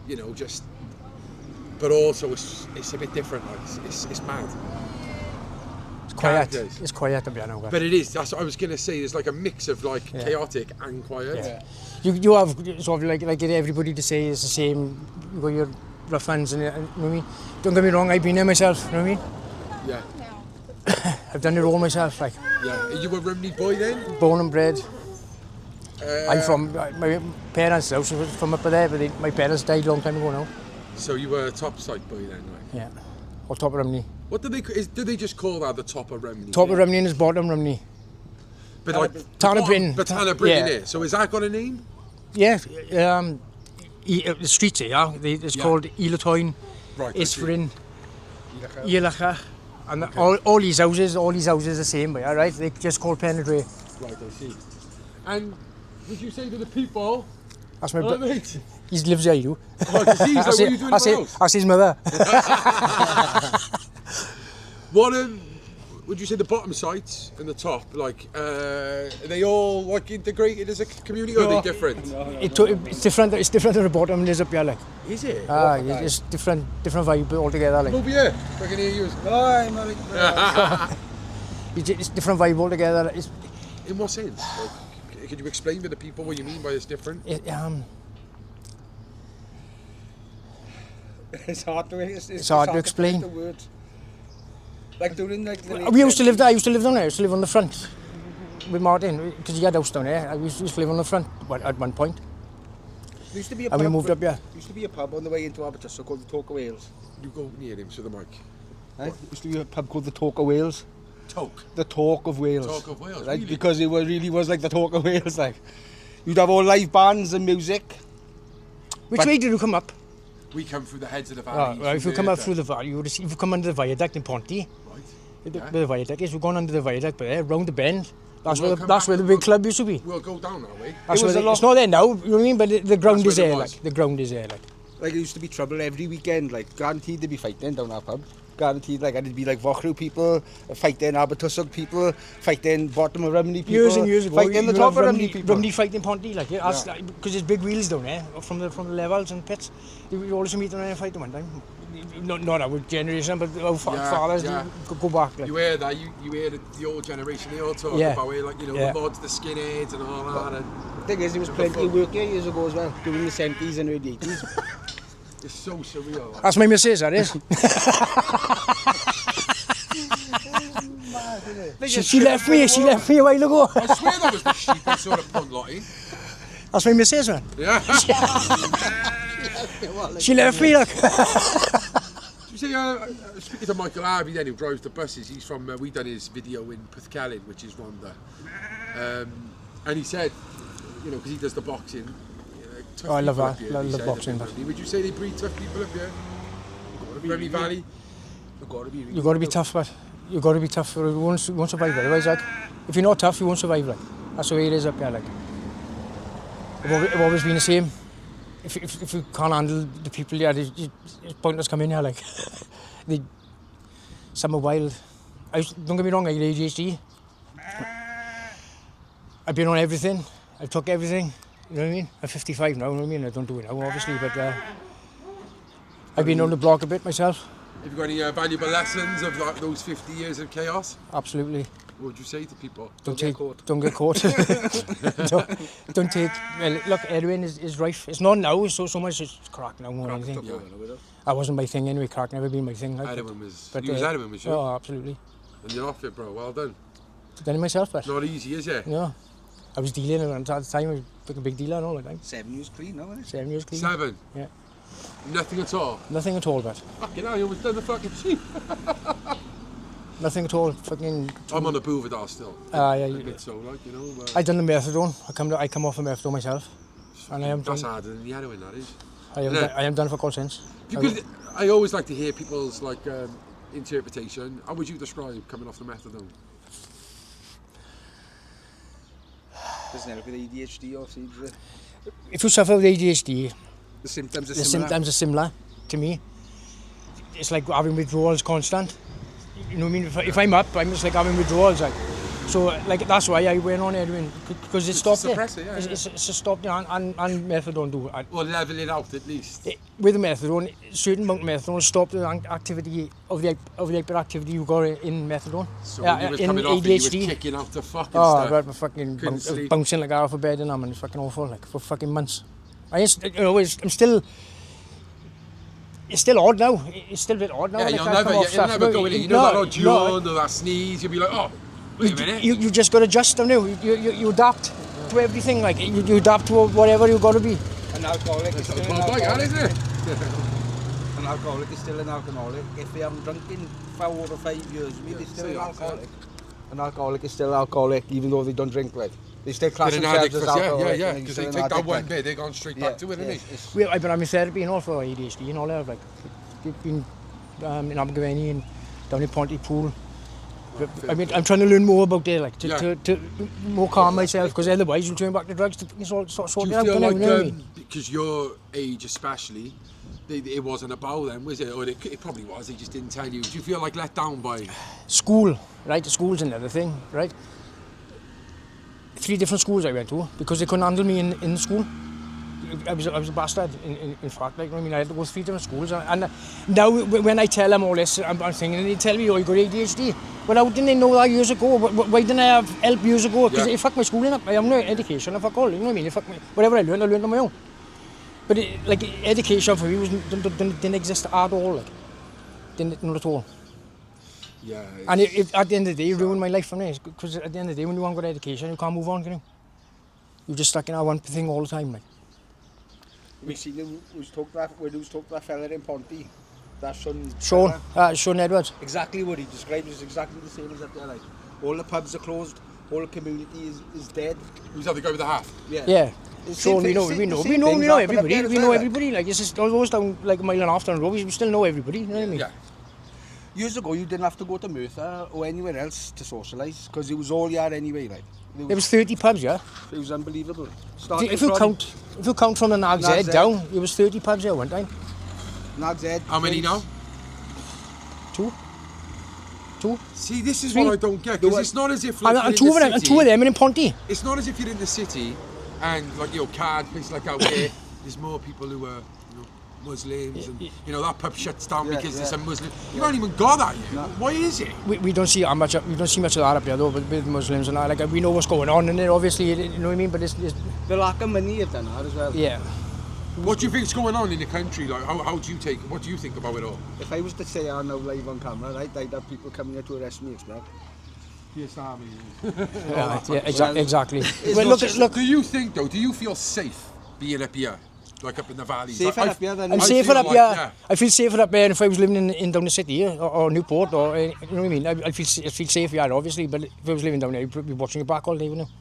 You know, just. But also, it's a bit different. Like it's mad. It's quiet. characters. It's quiet up here now. But it is. That's what I was gonna say. There's like a mix of like chaotic and quiet. Yeah. You have sort of like everybody to say is the same. You got your rough hands and you know what I mean. Don't get me wrong. I've been there myself. You know what I mean. Yeah. I've done it all myself. Like. Yeah. Are you a Rhymney boy then? Born and bred. I'm from my parents' house was from up there, but my parents died a long time ago now. So you were a top side boy then, right? Yeah. Or top of Rhymney. What do they just call that the top of Rhymney? Top of Rhymney and his bottom Rhymney. But like Tana Bryn. But Tana Bryn in it. So has that got a name? Yeah. The streets here, it's called Ilatoin, Right. Isfrin, Ilacha, and all these houses are the same, but right? They just called Penetrate. Right, I see. And would you say to the people? That's my mate. He lives here, you. Right, 'cause he's like, what are you doing in my house? That's his mother. What would you say the bottom sites and the top, like, are they all like integrated as a community, or are they different? It's different. It's different at the bottom. It is up here, like. Is it? It's different vibe altogether, like. Over here, I can hear you. It's different vibe altogether. In what sense? Like, could you explain to the people what you mean by it's different? It's hard to explain. The words. Like doing like. I used to live down there. I used to live on the front with Martin because he had a house down there. I used to live on the front at one point. There used to be a and pub, we moved up here. Used to be a pub on the way into Aberystwyth called the Talk of Wales. You go near him to the mic. Used to be a pub called the Talk of Wales. The Talk of Wales. Talk of Wales, like, really? Because it really was like the Talk of Wales. Like, you'd have all live bands and music. Which way did you come up? We come through the heads of the valley. Well, if you come up through the valley, if you come under the viaduct in Ponty, right. The viaduct is, we're going under the viaduct, but there, round the bend. That's where the big club used to be. We'll go down that way. It's not there now, you know what I mean? But the ground is there, like. The ground is there, like. Like, there used to be trouble every weekend. Like, guaranteed there'd be fighting down our pub. Guaranteed, like, it'd be like Vochru people, fighting Aberystwyth people, fighting bottom of Rhymney people. Years and years ago, fighting the top of Rhymney people. Rhymney fighting Ponty, like, because there's big wheels down there from the levels and pits. We always meet down there and fight them one time. Not our generation, but our fathers go back. Like. You hear that? You hear the old generation. They all talk about it, like, you know, the mods, the skinheads, and all that. And the thing is, there was plenty of work here years ago as well, during the 70s and early 80s. It's so surreal. That's my missus, that is. She left me a while ago. I swear that was the sheep I sort of put Lottie. That's my missus, man. Yeah. She left me, look. You see, speaking to Michael Harvey then, who drives the buses, he's from, we done his video in Pwllheli, which is Rhondda. And he said, you know, because he does the boxing. I love that. I love boxing. Would you say they breed tough people up here? Rhymney Valley? You've got to be tough, but you've got to be tough or you won't survive. Otherwise, like, if you're not tough, you won't survive. Like, that's the way it is up here. Like, I've always been the same. If you can't handle the people here, it's pointless coming here. Like, some are wild. Don't get me wrong, I get ADHD. I've been on everything. I took everything. You know what I mean? I'm 55 now. You know what I mean? I don't do it now, obviously, but I've been on the block a bit myself. Have you got any valuable lessons of like those 50 years of chaos? Absolutely. What would you say to people? Don't get caught. don't take. Well, look, heroin is rife. It's not now. So much. It's crack now more than anything. That wasn't my thing anyway. Crack never been my thing. Like, heroin was. But, you was heroin, was you? Oh, absolutely. And you're off it, bro. Well done. Done it myself, but. Not easy, is it? No. I was dealing at the time. I was a big dealer and all the time. 7 years clean, no? 7 years clean. 7? Yeah. Nothing at all? Nothing at all, but. Fucking hell, you almost done the fucking sheep. Nothing at all. Fucking. I'm on the Bouvardar still. Yeah. A bit so, like, you know. I done the methadone. I come off the methadone myself. And I am done. That's harder than the heroin, that is. I am done for call since. I always like to hear people's like interpretation. How would you describe coming off the methadone? Doesn't it with ADHD or something? If you suffer with ADHD, the symptoms are similar to me. It's like having withdrawals constant. You know what I mean? If I'm up, I'm just like having withdrawals. Like, So like that's why I went on heroin because it stopped it. suppress it, yeah, It's stopped it and methadone do. Or level it out at least. With the methadone, certain amount of methadone stop the activity of the hyperactivity you got in methadone. So when you was coming off it, you were kicking out the fucking stuff. stuff. I fucking Sleep. bouncing like half a bed and I'm it's fucking awful like for fucking months. I'm still. It's still odd now. It's still a bit odd now. Yeah, like you'll I come off never stuff. go in it. You know that odd yawn or that sneeze, you'll be like, oh, wait a minute. You just got to adjust them now. You adapt to everything. Like you adapt to whatever you got to be. An alcoholic is still an Like that, alcoholic. isn't it? An alcoholic is still an alcoholic. If they haven't drunk in 4 or 5 years, they're still an alcoholic. An alcoholic is still an alcoholic, even though they don't drink. Like they still class They're an themselves addict as for alcoholic. yeah, and because they're they still take an that one addict, bit, they're going straight back to it, isn't it? Well, I've been having therapy and all for ADHD and all that. Like been in Abergavenny and down in Pontypool. I mean, I'm trying to learn more about it, like to more calm myself, because otherwise you'll turn back to drugs to sort Do it out. you feel You know what I like, mean? because your age especially, it wasn't about them, was it? Or it probably was, they just didn't tell you. Do you feel like let down by... School, right? School's another thing, right? 3 different schools I went to because they couldn't handle me in school. I was a bastard, in fact. Like, I mean, I had to go 3 different schools. And now, when I tell them all this, I'm thinking, they tell me, oh, you got ADHD. Well, how didn't they know that years ago? Why didn't I have help years ago? Because it fucked my schooling up. I have no education, I fuck all. You know what I mean? It fucked me. Whatever I learned on my own. But education for me didn't exist at all. Like, didn't, not at all. Yeah. And at the end of the day, it ruined my life for me. Because at the end of the day, when you haven't got education, you can't move on, can you? You're just stuck in that one thing all the time, like. We seen who's talked to that fella in Ponty, that son. Sean Edwards. Exactly what he described is exactly the same as up there. Like all the pubs are closed, all the community is dead. Who's that the guy with the half? Yeah. Sean, we know everybody. We know everybody. Like it's just almost down like a mile and a half down the road. We still know everybody. You know what I mean? Yeah. Years ago, you didn't have to go to Merthyr or anywhere else to socialise because it was all you had anyway. Like there was 30 pubs, yeah. It was unbelievable. If you count from the Nag's Head down, it was 30 pubs there one time. Nag's Head. How many now? 2. See, this is 3. what I don't get, because it's not as if like, and 2 of them in Ponty. It's not as if you're in the city and like Card, places like that where there's more people who are Muslims and that pub shuts down because there's a Muslim. You don't even got that yet. No. Why is it? We don't see much. We don't see much of that up here though, with Muslims and that. Like we know what's going on in there, obviously. You know what I mean? But it's the lack of money have done that as well. Yeah. What do you think's going on in the country? Like, how do you take? What do you think about it all? If I was to say I know live on camera, right, I'd have people coming here to arrest me. Expect. Yes, I mean. Exactly. Well, look. Do you think though? Do you feel safe being up here? Like up in the valleys. Safer up here than I'm safer up here. I feel safer up here than if I was living in down the city or Newport or you know what I mean. I feel safe here obviously, but if I was living down there, you'd be watching it back all day, wouldn't you?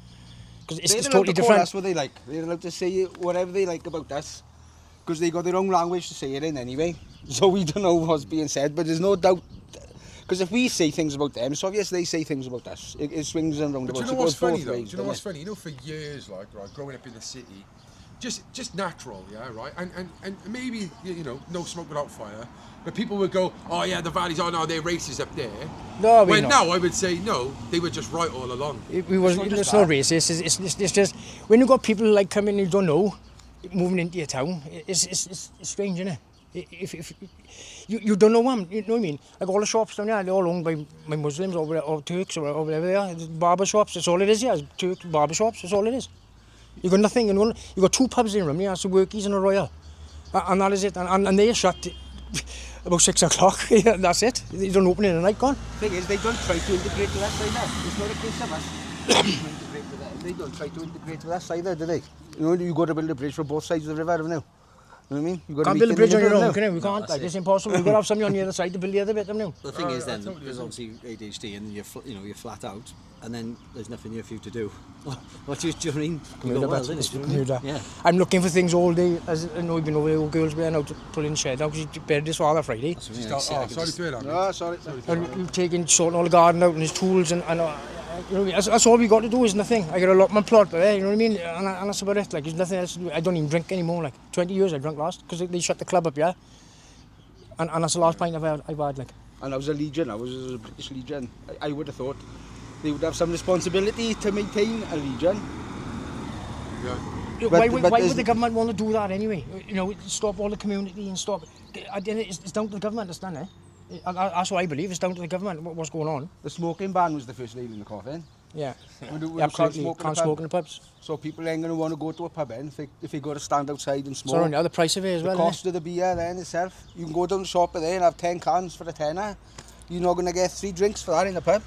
Because it's totally different. That's what they like. They're allowed to say whatever they like about us, because they got their own language to say it in anyway. So we don't know what's being said, but there's no doubt. Because if we say things about them, it's obvious they say things about us. It swings and roundabouts. But do you know what's funny though? Do you know what's funny? You know, for years, like growing up in the city. Just natural, yeah, right? And maybe, no smoke without fire. But people would go, oh yeah, the valleys, oh no, they're racist up there. No, when now I would say, no, they were just right all along. It's not racist, it's just, when you got people like coming you don't know, moving into your town, it's strange, isn't it? If you don't know them, you know what I mean? Like all the shops down there, they're all owned by Muslims or Turks or whatever they are. Barber shops, that's all it is, yeah. Turks, barber shops, that's all it is. You got nothing, you got 2 pubs in Rhymney, that's the Workies and a Royal. And that is it. And they're shut about 6 o'clock, that's it. They don't open in the night, gone. The thing is, they don't try to integrate with us either. It's not a case of us. They don't try to integrate with us either, do they? You've got to build a bridge for both sides of the river, haven't you? You know what I mean? You can't build a bridge on your own, can you? We can't, like, it's impossible. We've got to have somebody on the other side to build the other bit, haven't you? The thing is then, there's obviously ADHD and you're flat out, and then there's nothing here for you to do. What do you mean? Yeah. I'm looking for things all day. As I know, you've been over there, girls being out to pull in shed now because you buried his father Friday. Sorry to hear that. No, sorry. And taking, sorting all the garden out and his tools and you know what I mean? That's all we got to do is nothing. I got a allotment plot, but you know what I mean? And that's about it. Like, there's nothing else to do. I don't even drink anymore. Like, 20 years I drank last because they shut the club up, yeah? And that's the last pint I've had, like. And I was a Legion, I was a British Legion. I would have thought they would have some responsibility to maintain a region. Yeah. Why But would the government want to do that anyway? You know, stop all the community and stop. It's down to the government, it's done, eh? That's what I believe. It's down to the government. What's going on? The smoking ban was the first nail in the coffin. Yeah, We absolutely. Can't smoke in the pubs. So people ain't going to want to go to a pub then if they got to stand outside and smoke. So on the other price of it as well. The cost of the beer then itself. You can go down the shop there and have 10 cans for a tenner. You're not going to get 3 drinks for that in the pub.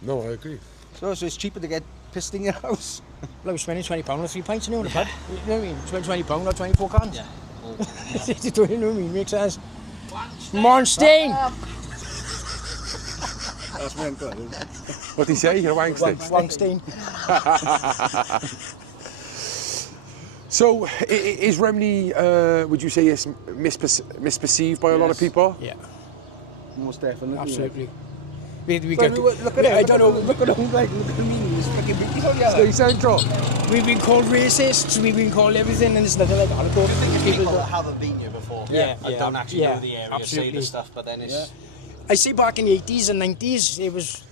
No, I agree. So it's cheaper to get pissed in your house. Like spending £20 on 3 pints in the pub. You know what I mean? Spend £20 on 24 cans. Yeah. You know what I mean? Makes sense. Monstein! That's my uncle. What did he say? You're a wank stick. Wangstein. So, is Rhymney, would you say, is misperceived by a lot of people? Yeah, Most definitely. absolutely. Look at it. I don't know. Look at him. Like, look at me. He's fucking big. Stay central. We've been called racists, we've been called everything, and it's nothing like that. The thing is, people that haven't been here before and don't actually know the area, say absolutely. the stuff, but then it's... I see back in the 80s and 90s, it was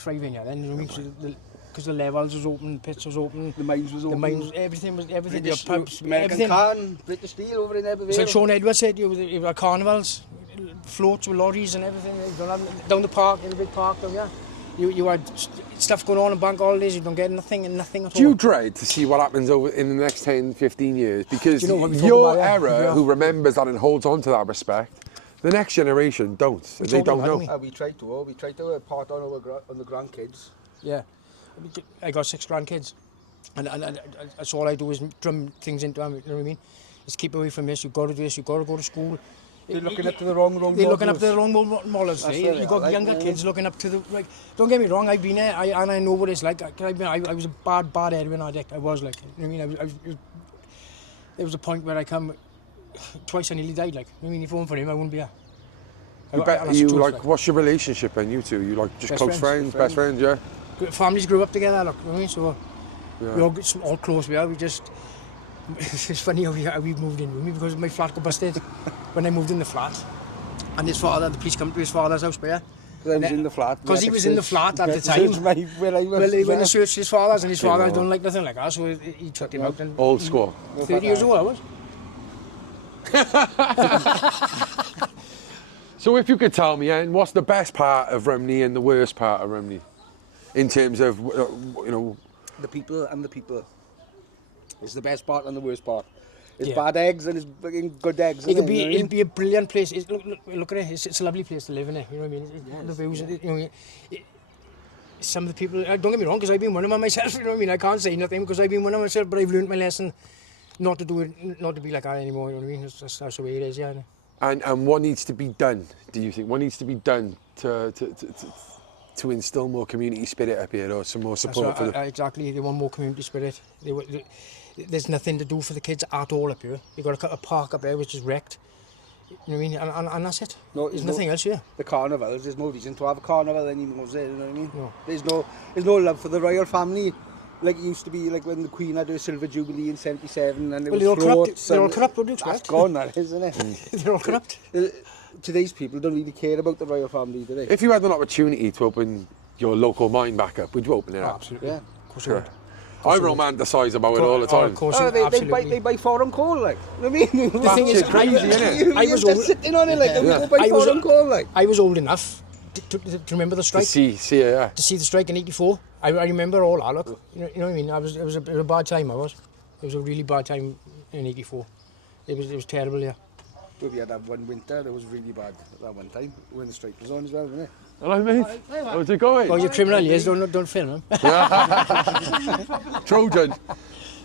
thriving, yeah, then, you know what I mean? Because the levels was open, pits was open, The mines was open. the mines, everything, British, the pubs, American everything. can, British steel over in Evervale. It's like Sean Edwards said, it was carnivals, floats with lorries and everything, down the park, in the big park, down there. You had stuff going on in bank holidays, you don't get nothing and nothing at all. Do you dread to see what happens over in the next 10, 15 years? Because Do you know what we talk your about, yeah? era, Yeah. who remembers that and holds on to that respect, the next generation don't. We They talk don't about know. it, We tried to impart on the grandkids. Yeah, I got 6 grandkids, and that's all I do is drum things into them. You know what I mean? Just keep away from this. You've got to do this. You've got to go to school. They're looking up to the wrong They're looking up to the wrong models. That's You what they got are, younger like, kids looking up to the like. Don't get me wrong. I've been there, and I know what it's like. I was a bad heroin addict. I was like. You know what I mean, there was a point where I come twice. I nearly died. Like. I mean, if it weren't for him, I wouldn't be here. That's the truth, Like, what's your relationship and you two? You like just Best close friends, best friends, yeah? Families grew up together. Look, you know what I mean, so Yeah. we're all close. We are. We just. It's funny how we moved in with me because my flat got busted when I moved in the flat. And his father, the police come to his father's house, but Because I was in the flat. Because he was in the flat at the time. Where I was. Well, they went and searched his father's, and his father don't like nothing like that, so he chucked him out. And Old school. 30 years old, I was. So if you could tell me, Ian, what's the best part of Rhymney and the worst part of Rhymney? In terms of, you know... The people and the people. It's the best part and the worst part. It's Yeah. bad eggs and it's fucking good eggs. It'll be a brilliant place. Look at it. It's a lovely place to live in it. You know what I mean? The views. You know, some of the people. Don't get me wrong, because I've been one of them myself. You know what I mean? I can't say nothing because I've been one of them myself. But I've learned my lesson, not to do it, not to be like that anymore. You know what I mean? That's the way it is. Yeah. And what needs to be done, do you think? What needs to be done to instill more community spirit up here, or some more support for the... Exactly. They want more community spirit. There's nothing to do for the kids at all up here. You've got a park up there which is wrecked. You know what I mean? And that's it. No, there's nothing else here. The carnivals, there's no reason to have a carnival anymore, you know what I mean? No. There's no love for the royal family like it used to be, like when the Queen had her silver jubilee in '77 and Well, they're all corrupt. They're all and corrupt products, that's right? gone, that isn't it? They're all corrupt. Today's people don't really care about the royal family, do they? If you had an opportunity to open your local mine back up, would you open it up? Absolutely. Yeah. Of course I would. I romanticise about it all the time. Of course, They buy foreign coal, like. You know what I mean? The thing is, crazy, isn't it? I was just old, sitting on it, like, and we go buy I was- foreign coal, like. I was old enough to remember the To strike. see it, yeah. To see the strike in '84. I remember all that. Look, you know what I mean. It was a bad time. It was a really bad time in '84. It was terrible. Yeah. We had that one winter that was really bad at that one time when the strike was on as well, wasn't it? Hello, mate. How's it going? Well, you're criminal years. Don't film them. Trojan.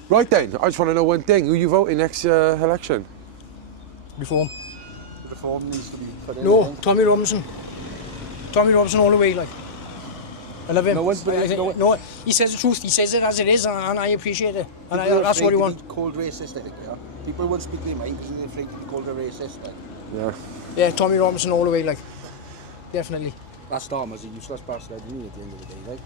Right then, I just want to know one thing. Who you voting next election? Reform. Reform needs to be put in. No, Tommy Robinson. Tommy Robinson all the way, like. I love him. No, he says the truth. He says it as it is, and I appreciate it. And that's what he wants. Called racist, I think, yeah. People won't speak their mind because they're afraid to be called a racist. Like. Yeah. Yeah, Tommy Robinson all the way, like. Definitely. That Storm was a useless bastard, didn't he, at the end of the day, like?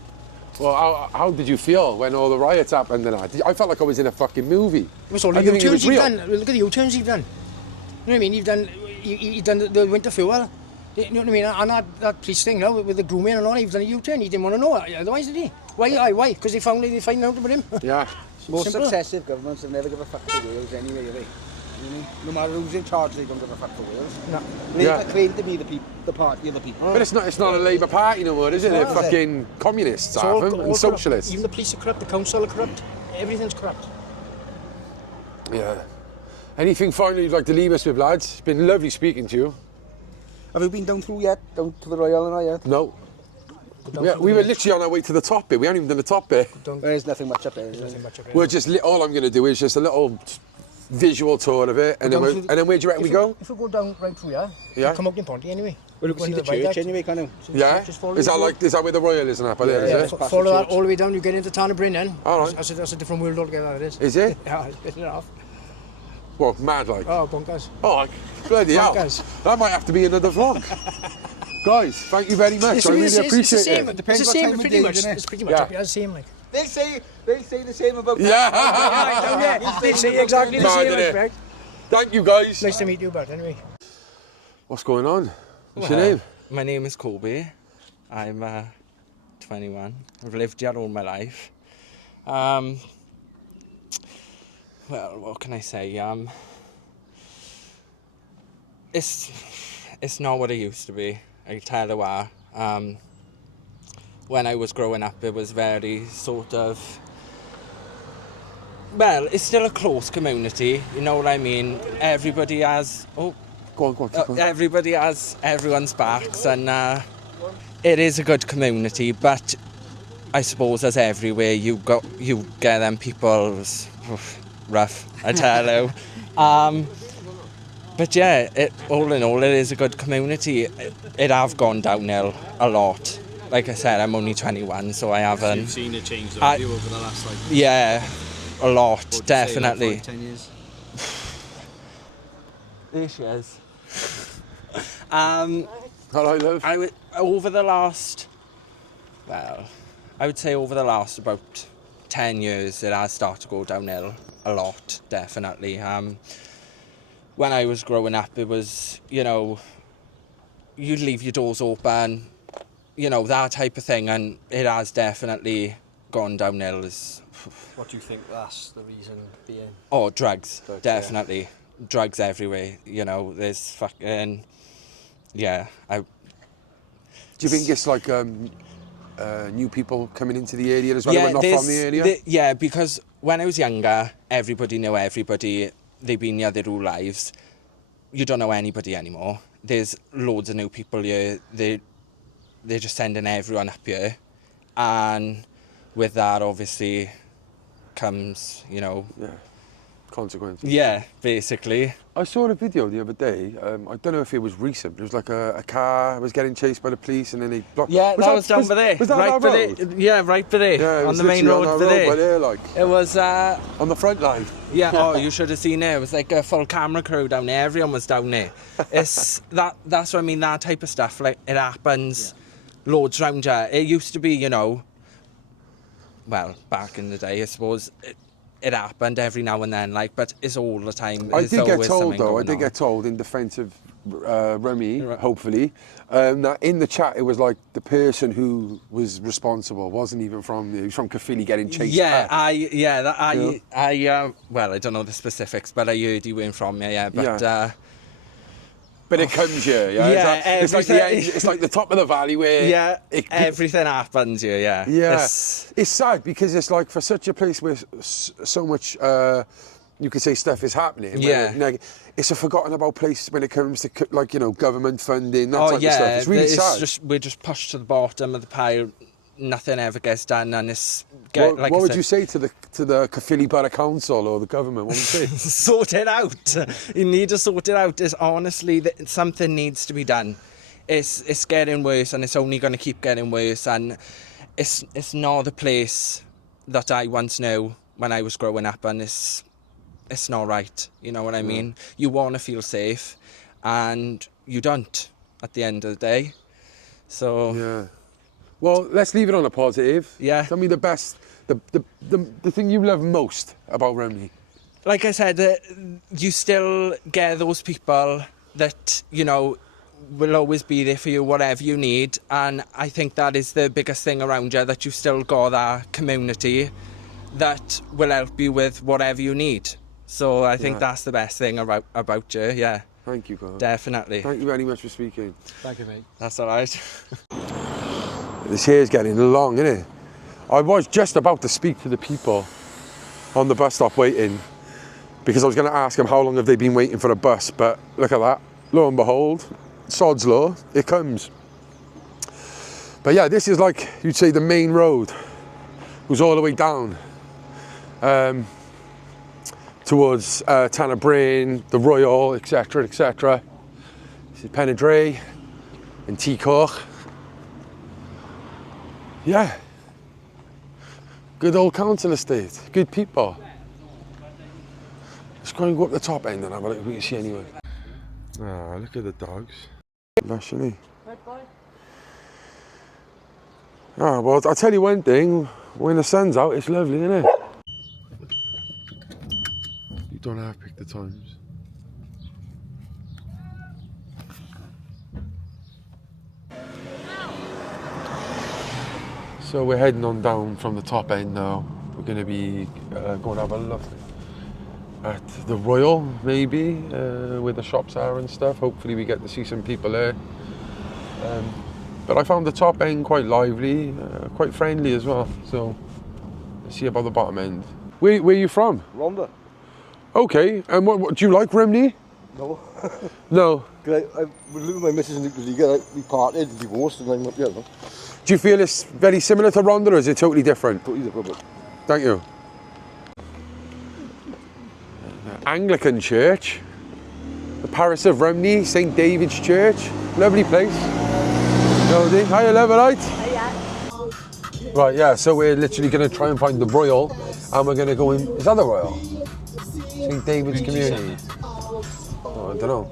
Well, how did you feel when all the riots happened and that? I felt like I was in a fucking movie. It was all the I didn't think it U-turns was you've real. done. Look at the U-turns you've done. You know what I mean? You've done the winter fuel. You know what I mean? And that police thing now with the grooming and all, he was on a U-turn. He didn't want to know. Otherwise, did he? Why? Because they found out about him. Yeah. Most Simple. successive governments have never given a fuck for Wales anyway, have they? You know, no matter who's in charge, they don't give a fuck for Wales. No. Labour claim to be the party of the people. But it's not a Labour Party no more, is it? They're fucking communists, half them, and socialists. Even the police are corrupt, the council are corrupt, everything's corrupt. Yeah. Anything finally you'd like to leave us with, lads? It's been lovely speaking to you. Have you been down through yet? Down to the Royal and all yet? No. We were literally on our way to the top bit. We haven't even done the top bit. There's nothing much up there. We're just all I'm going to do is just a little visual tour of it, and then where do you reckon we go? If we go down right through here, Yeah. come out in Ponty anyway. We'll see the church anyway, can't we? Yeah. Is that where the Royal is and that? Is it? Follow that all the way down, you get into Tarnabrin then. All right. That's a different world altogether, it is. Is it? Yeah, it's enough. What, mad like? Oh, bonkers. Oh, bloody hell. Bonkers. That might have to be another vlog. Guys, thank you very much. I really appreciate it. It's the same, pretty much. It's pretty much the same, like. They say the same about Yeah. They say exactly the same, respect. Thank you, guys. Nice to meet you, but anyway. What's going on? What's your name? My name is Kobe. I'm 21. I've lived here all my life. Well, what can I say? It's not what it used to be. I tell you what. When I was growing up, it was very sort of. Well, it's still a close community. You know what I mean? Everybody has. Oh. Go on. Everybody has everyone's backs, and it is a good community. But I suppose as everywhere, you get them people's rough. I tell you. But yeah, all in all, it is a good community. It have gone downhill a lot. Like I said, I'm only 21, so I haven't. You've seen it change though, have you, over the last Yeah, a lot, definitely. 10 years. There she is. Hello, love. I would say over the last about 10 years, it has started to go downhill a lot, definitely. When I was growing up, it was, you'd leave your doors open, that type of thing, and it has definitely gone downhill. What do you think that's the reason being? Oh, drugs, definitely. Yeah. Drugs everywhere, there's fucking, yeah. Do you think it's like new people coming into the area as well, who are not from the area? Yeah, because when I was younger, everybody knew everybody. They've been here their whole lives. You don't know anybody anymore. There's loads of new people here. They're just sending everyone up here. And with that, obviously, comes, consequences. Yeah, basically. I saw a video the other day. I don't know if it was recent, but it was like a car was getting chased by the police, and then they blocked. Yeah, that was down by there. Was that right by there? Yeah, right by there. Yeah, on the main road by there. Like. It was on the front line. Yeah. Oh, you should have seen it. It was like a full camera crew down there. Everyone was down there. It's that's what I mean. That type of stuff, like it happens, loads round here. It used to be, well, back in the day, I suppose. It happened every now and then, but it's all the time. I did get told in defence of Remy, hopefully, that in the chat it was like the person who was responsible wasn't even from he was from Caerphilly getting chased. Yeah, well, I don't know the specifics, but I heard he weren't from here. Yeah, but. But it comes here, yeah. Yeah, it's like the end, it's like the top of the valley where everything happens here. Yeah, yeah. It's sad because it's like for such a place where so much you could say stuff is happening. Yeah, it's a forgotten about place when it comes to government funding, that type of stuff. It's really sad. We're just pushed to the bottom of the pile. Nothing ever gets done, and it's. What would you say to the Caerphilly Borough Council or the government? What would you say? Sort it out. You need to sort it out. It's honestly something needs to be done. It's getting worse, and it's only going to keep getting worse. And it's not the place that I once knew when I was growing up, and it's not right. You know what I mean? You want to feel safe, and you don't at the end of the day. So yeah. Well, let's leave it on a positive. Yeah. Tell me the best, the thing you love most about Remy. Like I said, you still get those people that, will always be there for you, whatever you need. And I think that is the biggest thing around you, that you've still got that community that will help you with whatever you need. So I think that's the best thing about you, yeah. Thank you, Carl. Definitely. Thank you very much for speaking. Thank you, mate. That's all right. This hair's getting long, isn't it? I was just about to speak to the people on the bus stop waiting, because I was going to ask them how long have they been waiting for a bus, but look at that. Lo and behold, sod's law, it comes. But yeah, this is like, you'd say, the main road. It was all the way down towards Tanner Brain, the Royal, etc, etc. This is Penedre and Teacock. Yeah. Good old council estate, good people. Let's go and go up the top end and have a look if we can see anyone. Ah, look at the dogs. Lush, isn't he? Ah, well, I'll tell you one thing, when the sun's out, it's lovely, isn't it? You don't have to pick the times. So we're heading on down from the top end now. We're going to be going to have a look at the Royal, maybe, where the shops are and stuff. Hopefully we get to see some people there. But I found the top end quite lively, quite friendly as well. So let's see about the bottom end. Where are you from? Rhondda. Okay, and what do you like, Rhymney? No. No. I was living with my missus in the Liga, we parted, divorced, and I'm up here. Do you feel it's very similar to Rhondda, or is it totally different? Totally different. Thank you. Anglican Church, the Parish of Rhymney, St David's Church, lovely place. Hiya, love, alright? Hiya. Right, yeah, so we're literally going to try and find the Royal, and we're going to go in. Is that the Royal? St David's Community. Oh, I don't know.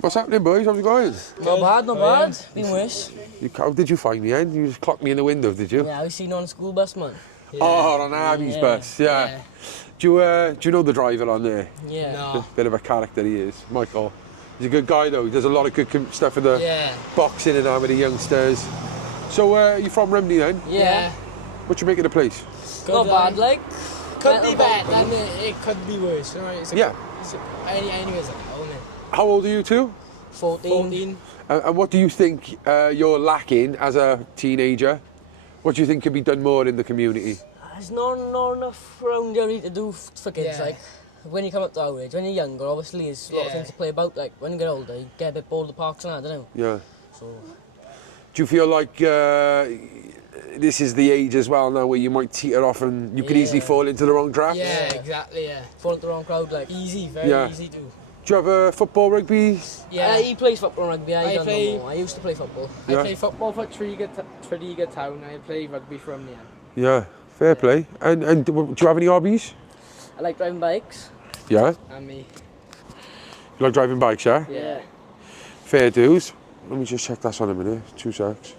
What's happening, boys? How's it going? Not bad, not bad. Been worse. How did you find me, then? You just clocked me in the window, did you? Yeah, I was seen on a school bus, man. Yeah. Oh, on Abby's bus, yeah. Do you know the driver on there? Yeah. No. Bit of a character he is, Michael. He's a good guy though. He does a lot of good stuff in the boxing and that with the youngsters. So you from Rhymney then? Yeah. What you make of the place? Not bad, like. Could be better, then it could be worse. You know, it's anyways, How old are you two? 14. And what do you think you're lacking as a teenager? What do you think could be done more in the community? There's not enough around here to do for kids, like. When you come up to our age, when you're younger, obviously there's a lot of things to play about. Like when you get older, you get a bit bored of the parks and that, don't you? Yeah. So. Do you feel like this is the age as well now where you might teeter off and you could easily fall into the wrong trap? Yeah, exactly, yeah. Fall into the wrong crowd, like. Easy, very easy to. Do you have a football, rugby? Yeah. He plays football and rugby, I don't know more. I used to play football. I play football for Tregear Town, I play rugby from there. Yeah, fair play. And do you have any hobbies? I like driving bikes. Yeah? And me. You like driving bikes, yeah? Yeah. Fair dues. Let me just check that on a minute. 2 secs.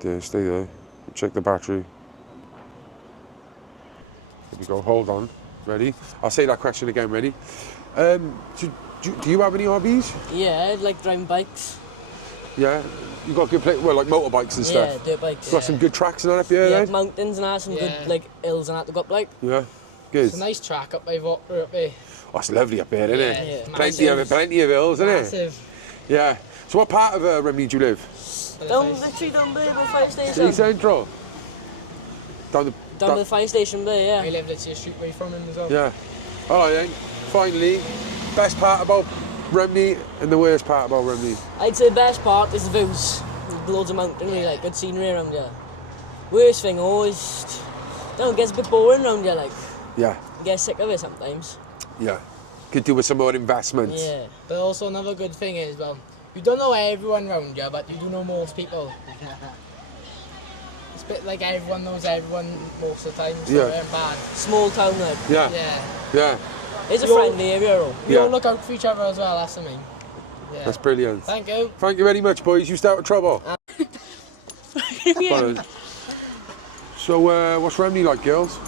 There, stay there. Check the battery. Here we go. Hold on. Ready? I'll say that question again. Ready? Do you have any hobbies? Yeah, I like driving bikes. Yeah? You got good like motorbikes and stuff? Yeah, dirt bikes. Got some good tracks and that up here, yeah, then? mountains and that, some good like hills and that to go up like. Yeah. Good. It's a nice track up by Water up there. Oh, it's lovely up here, isn't it? Yeah. Plenty of hills, isn't it? Massive. Yeah. So what part of Remy do you live? Literally down by the fire station. City Central? Down by the fire station there, yeah. I live literally a street away from him as well. Yeah. Alright then. Finally, best part about Remy and the worst part about Remy? I'd say the best part is the views. There's loads of mountains, like good scenery around here. Worst thing always, it gets a bit boring around here, like. Yeah. You get sick of it sometimes. Yeah. Could do with some more investment. Yeah. But also another good thing is, well, you don't know everyone around here, but you do know most people. It's a bit like everyone knows everyone most of the time, so Yeah. bad. Small town, like. Yeah. Yeah. It's a friendly area, though. We all look out for each other as well, that's the main. Yeah. That's brilliant. Thank you. Thank you very much, boys. You stay out of trouble. So, what's Remy like, girls?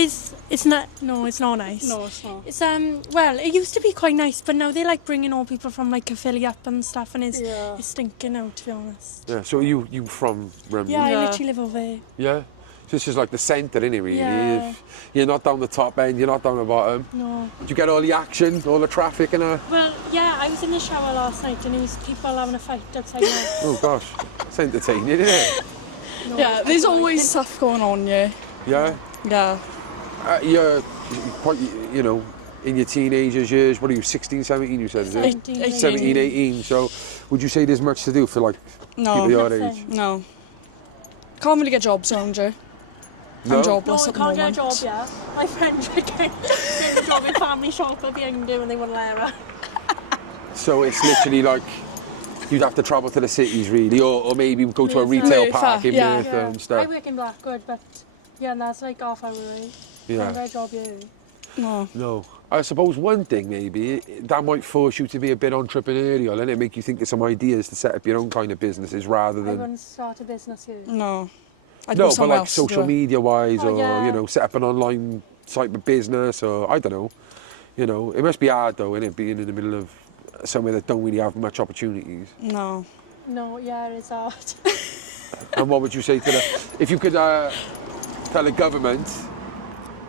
It's not. No, it's not nice. No, it's not. It's well, it used to be quite nice, but now they like bringing all people from like Caerphilly up and stuff, and it's stinking now, to be honest. Yeah. So you from Remy? Yeah, I literally live over there. Yeah. So this is like the centre, innit, really? Yeah. You're not down the top end, you're not down the bottom. No. Do you get all the action, all the traffic and that? Well, yeah, I was in the shower last night and there was people having a fight outside my house. Oh gosh, it's entertaining, isn't it? No, Yeah, there's always stuff going on, yeah. Yeah? Yeah. You're quite, you know, in your teenagers years, what are you, 16, 17 you said, is it? 18. 17, 18, so would you say there's much to do for like people your age? No. Can't really get jobs around here. No? I'm jobless at the can't moment. get a job, yeah. My friend tried getting a job in family shop behind him and they wouldn't let her. So it's literally like, you'd have to travel to the cities really, or maybe go to a retail park in Merthyr and I stuff. work in Blackwood, but yeah, and that's like half hour away. Yeah. Can't get a job here. No. No. I suppose one thing maybe, that might force you to be a bit entrepreneurial and it make you think of some ideas to set up your own kind of businesses rather I than... wouldn't start a business here. No. No, but like social media wise Oh, or, yeah. you know, set up an online type of business or, I don't know. You know, it must be hard though, innit, being in the middle of somewhere that don't really have much opportunities. No. No, yeah, it's hard. And what would you say to the... If you could tell the government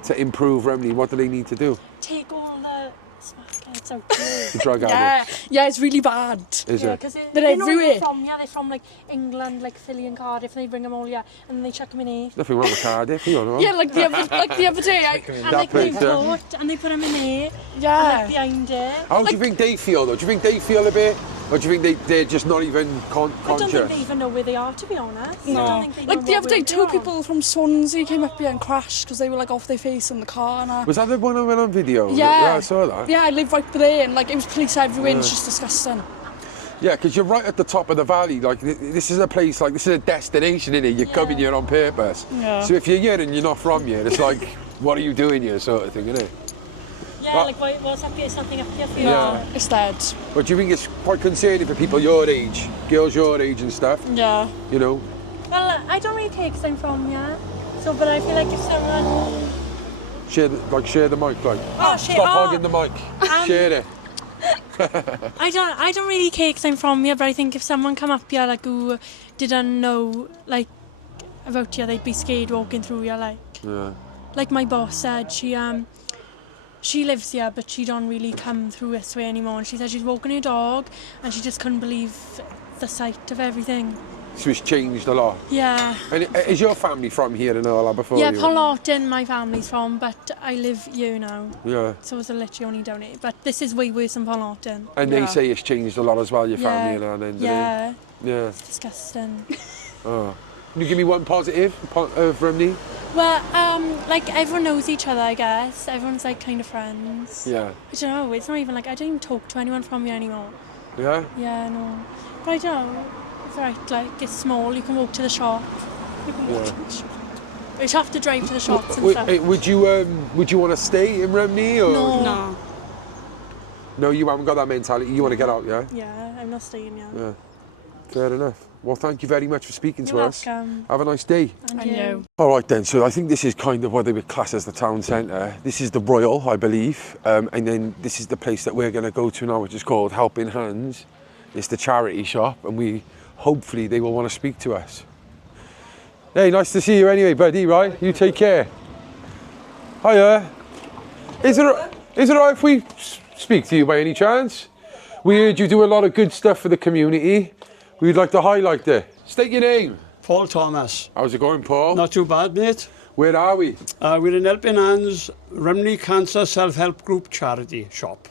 to improve Rhymney, what do they need to do? Take all the smackheads out here. The drug addicts? Yeah, it's really bad. Is Yeah, it? because They're they know where everywhere. they're from, yeah, they're from like England, like Philly and Cardiff, and they bring them all, yeah, and then they chuck them in here. Nothing wrong with Cardiff, you know. Yeah, like the other day, And like they vote, and they put them in here, Yeah. and like behind it. How do you think they feel though? Do you think they feel a bit, or do you think they're just not even I don't conscious? think they even know where they are, to be honest. I No. don't think they Like know the what other day, road two they're on. people from Swansea came up here and crashed because they were like off their face in the car. And Was that the one I went on video? Yeah. I saw that. Yeah, I live right there, and like it was police everywhere, and it's Yeah. just disgusting. Yeah, because you're right at the top of the valley. Like this is a place, like this is a destination, innit? You're coming here on purpose. Yeah. So if you're here and you're not from here, it's like, what are you doing here, sort of thing, innit? Yeah, Well- like what's up here, something up here for you. Yeah. It's dead. But do you think it's quite concerning for people your age, girls your age and stuff? Yeah. You know? Well, I don't really take because I'm from here. So, but I feel like if someone... Share the mic, like. Oh, shit, Stop oh. hogging the mic. Share it. I don't really care because I'm from here, but I think if someone come up here like who didn't know like about here, they'd be scared walking through here. Yeah. Like my boss said, she lives here, but she don't really come through this way anymore. And she said she's walking her dog, and she just couldn't believe the sight of everything. So it's changed a lot. Yeah. And is your family from here and all that before Yeah, you? Pollarton, my family's from, but I live here now. Yeah. So it's literally only down here. But this is way worse than Pollarton. And they say it's changed a lot as well, your family and all, then, do yeah. they? Yeah. It's disgusting. Oh. Can you give me one positive of Rhymney? Well, like everyone knows each other, I guess. Everyone's like kind of friends. Yeah. I don't know. It's not even like I don't even talk to anyone from here anymore. Yeah? Yeah, no. But I don't know. It's alright. Like it's small. You can walk to the shop. You can walk Yeah. to the shop. You just have to drive to the shops and Would, stuff. would you want to stay in Rhymney or? No. No, you haven't got that mentality. You want to get out, yeah? Yeah, I'm not staying here. Yeah. Fair enough. Well, thank you very much for speaking You're to us. welcome. Have a nice day. And you. All right then, so I think this is kind of what they would class as the town centre. This is the Royal, I believe, and then this is the place that we're going to go to now, which is called Helping Hands. It's the charity shop, and hopefully they will want to speak to us. Hey, nice to see you anyway, buddy, right? You take care. Hiya. Is it alright if we speak to you by any chance? We heard you do a lot of good stuff for the community. We'd like to highlight it. State your name. Paul Thomas. How's it going, Paul? Not too bad, mate. Where are we? We're in Helping Hands, Rhymney Cancer Self-Help Group charity shop.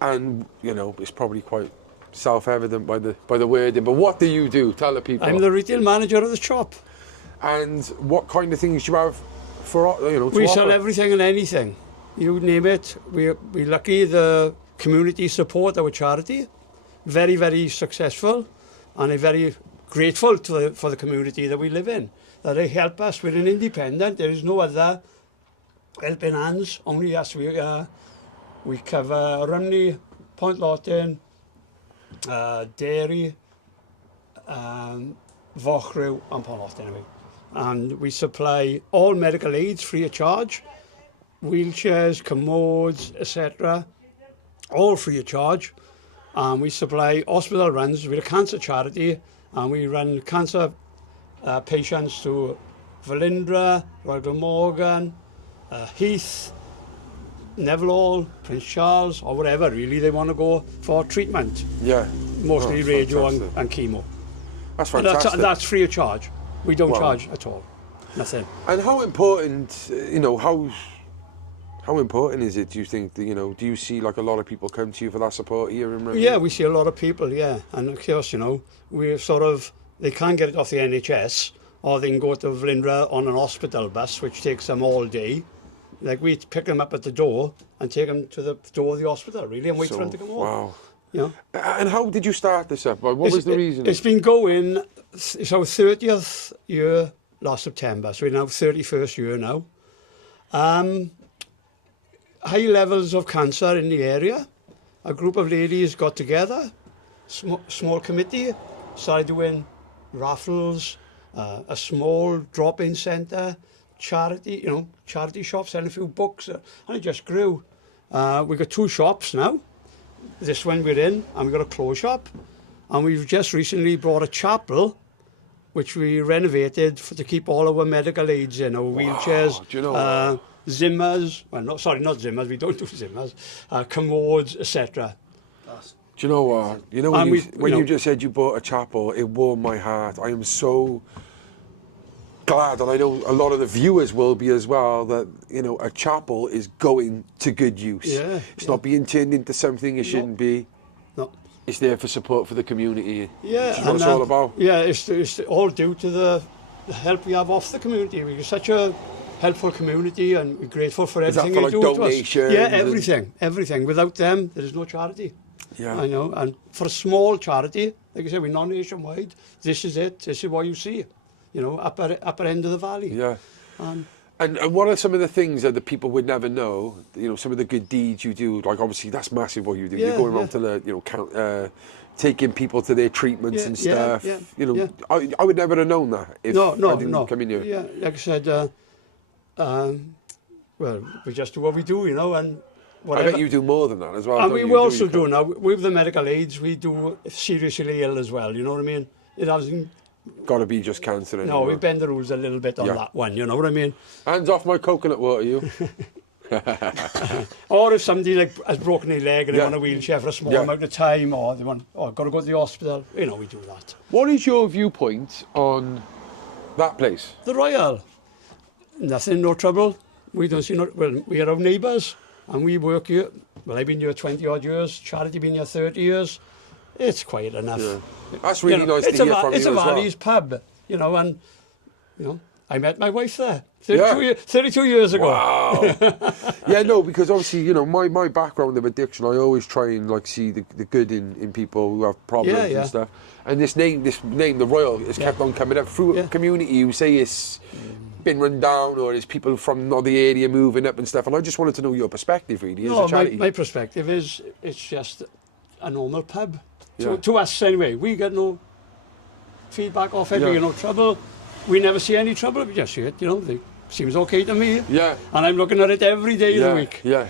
And, you know, it's probably quite self-evident by the wording, but what do you do? Tell the people. I'm the retail manager of the shop. And what kind of things do you have for, you know, to We offer? sell everything and anything. You name it. We're lucky the community support our charity. Very, very successful. And I'm very grateful for the community that we live in. That they help us. We're an independent. There is no other Helping Hands. Only us. We cover Rhymney, Point Lawton, Derry, Vochrew and Point Lawton. and we supply all medical aids free of charge, wheelchairs, commodes, etc., all free of charge. And we supply hospital runs. We're a cancer charity, and we run cancer patients to Velindre, Royal Glamorgan, Heath, Neville, Prince Charles, or wherever really they want to go for treatment. Yeah. Mostly radio and chemo. That's fantastic. And that's free of charge. We don't charge at all. Nothing. And how important, you know, how important is it, do you think, that, you know, do you see like a lot of people come to you for that support here in Remy? Yeah, we see a lot of people, yeah. And of course, you know, we're sort of, they can't get it off the NHS, or they can go to Velindre on an hospital bus, which takes them all day. Like, we pick them up at the door and take them to the door of the hospital, really, and wait for them to come home. Wow. You know? And how did you start this up? What was the reason? It's been going, it's our 30th year last September, so we're now 31st year now. High levels of cancer in the area. A group of ladies got together, small committee, started doing raffles, a small drop-in centre, charity, you know, charity shop, selling a few books, and it just grew. We've got 2 shops now. This one we're in, and we've got a clothes shop. And we've just recently brought a chapel, which we renovated to keep all our medical aids in, our wheelchairs, do you know Zimmers, well, not Zimmers, we don't do Zimmers, commodes, etc. Do you know what? You know when you just said you bought a chapel, it warmed my heart. I am so glad, and I know a lot of the viewers will be as well, that, you know, a chapel is going to good use. Yeah, it's not being turned into something it shouldn't be. No. It's there for support for the community. Yeah, That's what it's all about. Yeah, it's all due to the help we have off the community. We're such a helpful community, and we're grateful for everything they do to us. Yeah, everything. Without them, there is no charity. Yeah. I know, and for a small charity, like I said, we're not nationwide. This is it. This is what you see. You know, upper end of the valley. Yeah. And what are some of the things that the people would never know? You know, some of the good deeds you do. Like, obviously, that's massive what you do. Yeah, You're going around to the, you know, taking people to their treatments and stuff. You know, I would never have known that if I didn't come in here. Yeah, like I said, well, we just do what we do, you know, and whatever. I bet you do more than that as well. And we also do now. With the medical aids, we do seriously ill as well. You know what I mean? It hasn't got to be just cancer anymore. No, we bend the rules a little bit on that one. You know what I mean? Hands off my coconut water, you. Or if somebody like has broken their leg and they want a wheelchair for a small amount of time, or they want, got to go to the hospital, you know, we do that. What is your viewpoint on that place? The Royal. Nothing, no trouble. We don't see well, we are our neighbours, and we work here. Well, I've been here 20 odd years. Charity been here 30 years. It's quiet enough. Yeah. That's really nice to hear from you as well. It's a Valley's pub, you know, and you know, I met my wife there 32 years ago. Wow. Yeah, no, because obviously, you know, my background of addiction, I always try and like see the good in people who have problems and stuff. And this name, the Royal, has kept on coming up through a community who say it's been run down, or it's people from the area moving up and stuff. And I just wanted to know your perspective, really, as a charity. My perspective is it's just a normal pub. To us anyway, we get no feedback off it, we get no trouble. We never see any trouble, we just see it, you know, it seems okay to me. Yeah. And I'm looking at it every day of the week. Yeah.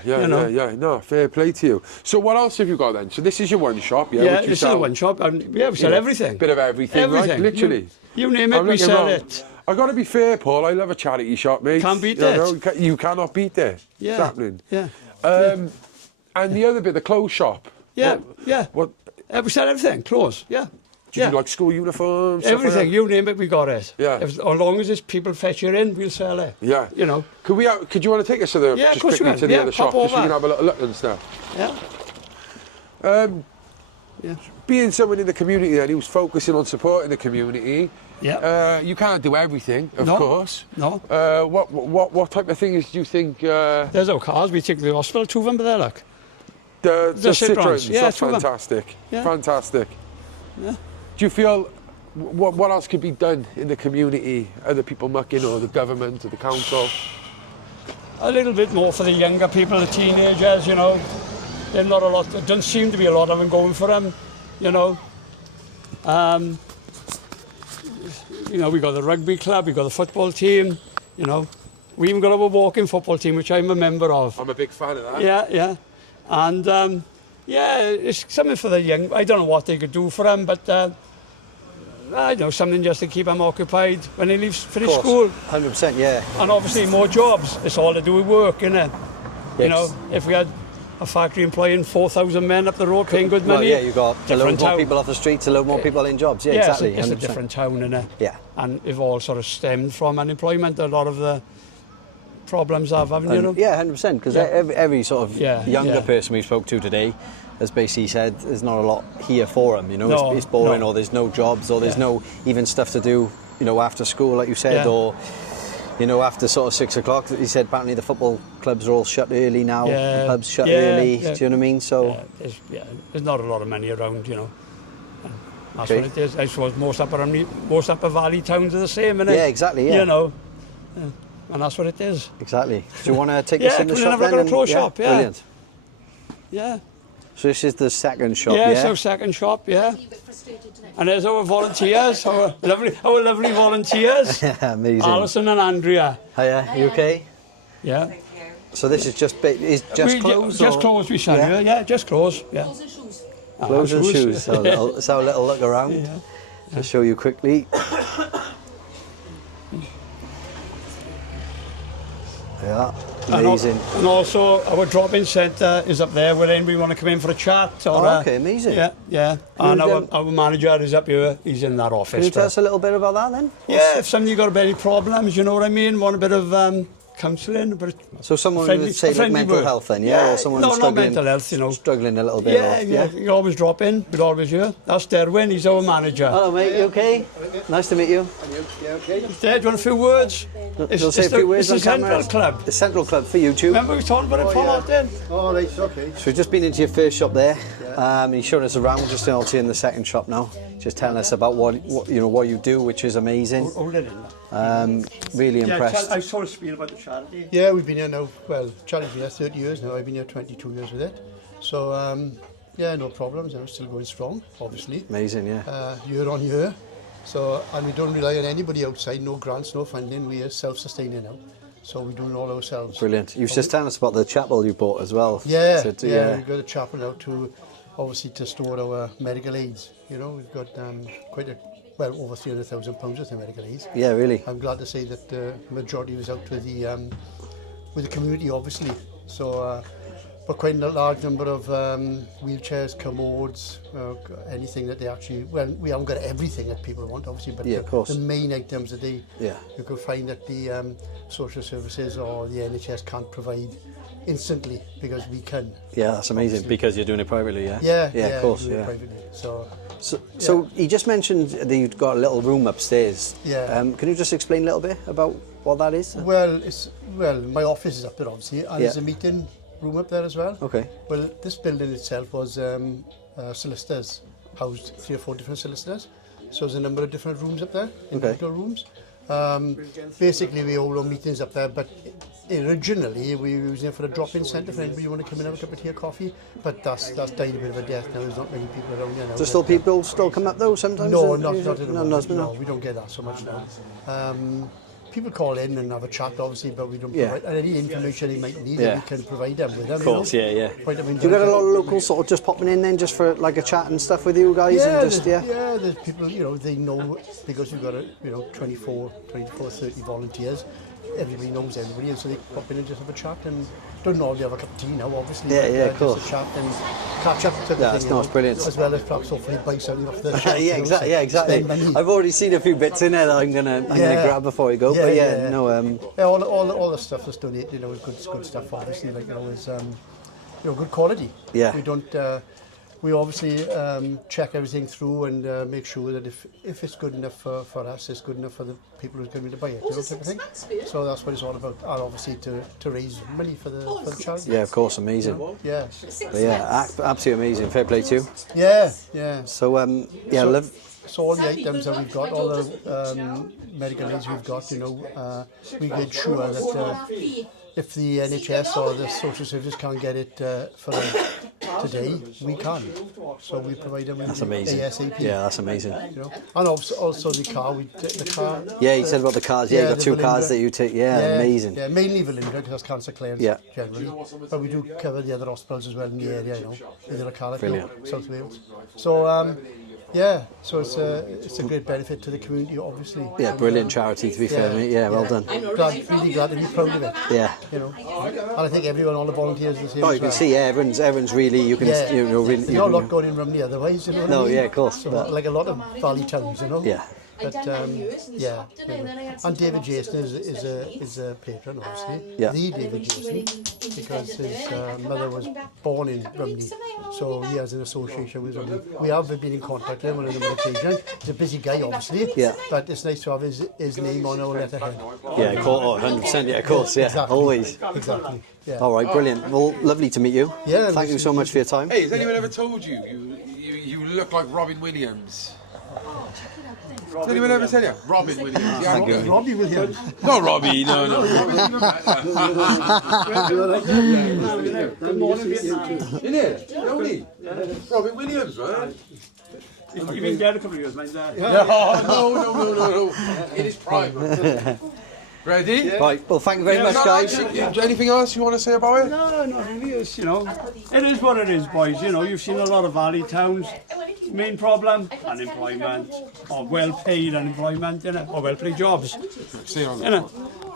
No, fair play to you. So what else have you got then? So this is your one shop, yeah? Yeah, this is a one shop, and we sell everything. Bit of everything, right? Literally. You name it, we sell it. I got to be fair, Paul, I love a charity shop, mate. Can't beat it. You cannot beat it. Yeah. It's happening. Yeah. And the other bit, the clothes shop. What? We sell everything, clothes, Do you do like school uniforms? Everything, like you name it, we got it. Yeah. As long as it's people fetch it in, we'll sell it. Yeah. You know. Could you want to take us to the just quickly to the other shop, just so we can have a little look and stuff? Yeah. Being someone in the community then who's focusing on supporting the community, you can't do everything, of course. No. What type of things do you think? There's our cars. We take the hospital to them, but they're like. The Citroens, yeah, that's fantastic. Yeah. Fantastic. Yeah. Do you feel what else could be done in the community? Other people mucking, or the government, or the council? A little bit more for the younger people, the teenagers. You know, there's not a lot. There doesn't seem to be a lot of them going for them. You know, you know, we got the rugby club, we got the football team, you know. We even got our walking football team, which I'm a member of. I'm a big fan of that. Yeah. And, yeah, it's something for the young. I don't know what they could do for them, but I know something just to keep them occupied when they finish school. 100%, yeah. And obviously more jobs. It's all to do with work, isn't it? Yes. You know, if we had a factory employing 4,000 men up the road paying good money. Well, yeah, you've got a load more people off the streets, a load more people in jobs. Yeah, exactly. It's a different town, isn't it? Yeah. And we've all sort of stemmed from unemployment. A lot of the problems haven't you know? Yeah, 100%, because every sort of younger yeah. person we spoke to today has basically said there's not a lot here for them, you know, it's boring, or there's no jobs, or there's no even stuff to do, you know, after school, like you said, or, you know, after sort of 6 o'clock. He said apparently the football clubs are all shut early now, the pubs shut early, do you know what I mean? So there's not a lot of money around, you know. And that's what it is. I suppose most upper valley towns are the same, innit? Yeah, exactly, yeah. You know. And that's what it is. Exactly. Do you want to take us in the shop then? Yeah, have a look at a clothes shop, yeah. Brilliant. Yeah. So this is the second shop, yeah? Yeah, so second shop, yeah. And there's our volunteers, our lovely volunteers. Amazing. Alison and Andrea. Hiya, you okay? Yeah. So this is just clothes? Just clothes we sell here, yeah, just clothes, yeah. Clothes and shoes. Clothes and shoes. So let's have a little look around. Yeah. To show you quickly. Yeah, amazing. And also our drop-in centre is up there where anybody want to come in for a chat. Or, okay, amazing. Yeah. And our manager is up here, he's in that office. Can you tell us a little bit about that then? Yeah, if somebody got any problems, you know what I mean, want a bit of counselling. So someone would say like mental health then, yeah? Or someone no, not mental health, you know. Struggling a little bit. Yeah. You always drop in, we're always here. That's Derwin, he's our manager. Hello mate, you okay? Nice to meet you. Yeah, okay. Dad, do you want a few words? You'll say a few words on camera. It's the Central Club. The Central Club for YouTube. Remember we talked about it for a lot then? Oh, right, okay. So we've just been into your first shop there. He's showing us around, just in the second shop now. Just telling us about what you do, which is amazing. Hold it in. Really impressed. I saw a spiel about the charity. Yeah, we've been here now, well, charity's been here 30 years now, I've been here 22 years with it. So, yeah, no problems, I'm still going strong, obviously. Amazing, yeah. Year on year. So, and we don't rely on anybody outside, no grants, no funding, we are self-sustaining now. So we're doing it all ourselves. Brilliant. You were just telling us about the chapel you bought as well. Yeah, we've got a chapel now to, obviously, to store our medical aids. You know, we've got over £300,000 worth of medical aids. Yeah, really. I'm glad to say that the majority was out with the community, obviously. So, but quite a large number of wheelchairs, commodes, anything that they actually. Well, we haven't got everything that people want, obviously, but of course. The main items that you could find that the social services or the NHS can't provide instantly, because we can. Yeah, that's amazing, obviously. Because you're doing it privately, yeah? Yeah, of course, yeah. Privately. So you just mentioned that you've got a little room upstairs. Yeah. Can you just explain a little bit about what that is? Well, my office is up there, obviously, and there's a meeting room up there as well. Okay. Well, this building itself was solicitors, housed 3 or 4 different solicitors. So there's a number of different rooms up there, individual rooms. Basically, we hold our meetings up there, but originally we were using it for a drop-in centre for anybody who want to come in and have a cup of tea or coffee. But that's died a bit of a death now. There's not many people around here now. Do still people come up though sometimes? No, not at the moment. No, we don't get that so much now. People call in and have a chat, obviously, but we don't provide any information they might need. We can provide them with them. Of course, Do you got a lot of locals sort of just popping in then, just for like a chat and stuff with you guys? Yeah, and just, there's people, they know, because we've got 24, 30 volunteers. Everybody knows everybody, and so they pop in and just have a chat, and don't normally have a cup of tea now, obviously. Of course. Just a chat and catch up to that's brilliant. As well as perhaps hopefully buy something off the shelf. Exactly. I've already seen a few bits in there that I'm gonna grab before we go. All the stuff that's donated, is good stuff. Obviously, is good quality. Yeah. We don't. We obviously check everything through and make sure that if it's good enough for us, it's good enough for the people who's going to buy it, type of thing. So that's what it's all about, and obviously to raise money for the charity. Yeah, of course, amazing. Yeah. But absolutely amazing. Fair play to you. Yeah. So So all the items that we've got, all the medical aids we've got, we made sure that if the NHS or the social services can't get it for today, we can. So we provide them with That's amazing. ASAP. Yeah, that's amazing. You know? And also the car. Yeah, you said about the cars. Yeah, you got 2 cars that you take. Yeah, amazing. Yeah, mainly Velindre because that's cancer clearance generally. But we do cover the other hospitals as well in the area, you know, in the Caerphilly, South Wales. So so it's a great benefit to the community, obviously. Yeah, brilliant charity to be fair, mate. Yeah, well done. Really glad to be proud of it. Yeah. You know, and I think everyone, all the volunteers, are the same. Oh, you as can well. see, everyone's really, you can, you know, really. There's not a lot going in Rhymney otherwise, you know what I mean? Yeah, of course. So, like a lot of valley towns, you know. Yeah. But yeah, you know. And David Jason is a patron, obviously. Yeah. The David Jason, because his mother was born in Rhymney, so he has an association with Rhymney. We have been in contact with him on a number of occasions. He's a busy guy, obviously. Yeah. But it's nice to have his name on our letterhead. Yeah, 100%. Yeah, of course. Yeah, exactly. Always. Exactly. Yeah. All right, brilliant. Well, lovely to meet you. Yeah. Thank you so much for your time. Hey, has anyone ever told you you look like Robin Williams? Has anyone ever said that? Robin Williams. Yeah, Thank you. Robbie Williams. Not Robbie, no. In it? Only? Robin Williams, man. You've been dead a couple of years, mind that. No. In his prime. Ready? Right, well, thank you very much, guys. Anything else you want to say about it? No, not really. It's, you know, it is what it is, boys. You know, you've seen a lot of valley towns. Main problem, unemployment, or well-paid unemployment, you know, or well-paid jobs. You know,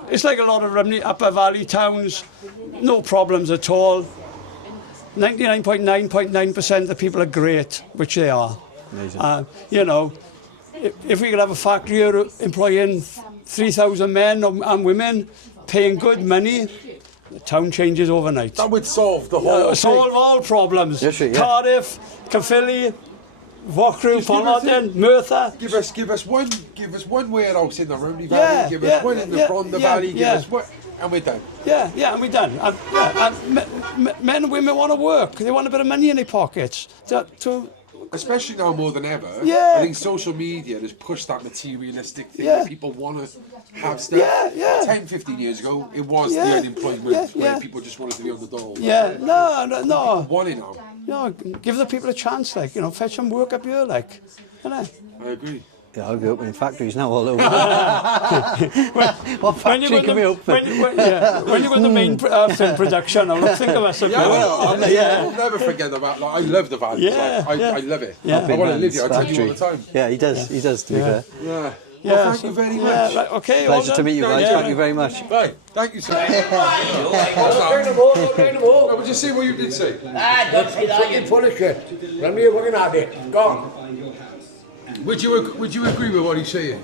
it's like a lot of Rhymney, upper valley towns, no problems at all. 99.9% of the people are great, which they are. Amazing. You know, if we could have a factory here employing 3,000 men and women, paying good money, the town changes overnight. That would solve the whole solve all problems. Yes, yeah. Cardiff, Caerphilly, Vauxhall, Ponmartin, Merthyr. Give us one warehouse in the Rhymney Valley. Yeah, Give us one in the Rhondda Valley. Give us one, and we're done. And we're done. And men and women want to work. They want a bit of money in their pockets. Especially now more than ever. Yeah. I think social media has pushed that materialistic thing that people want to have stuff. 10, 15 years ago, it was the unemployment where people just wanted to be on the dole. No. Want it now. No, give the people a chance, like, you know, fetch some work up here, like, you know. I agree. Yeah, I'll be opening factories now all over. What factory can we open? When you go to the main film production, I'll think of us. I'll never forget about that. I love the valley. I love it. I want to live here. I tell you all the time. Yeah, he does, to be fair. Yeah. Well, thank you very much. Right, okay. Pleasure to meet you guys. Thank you very much. Right, thank you, sir. We'll just see what you did say. Don't say that. You're full of shit. Let me working at it. Go on. Would you agree with what he's saying?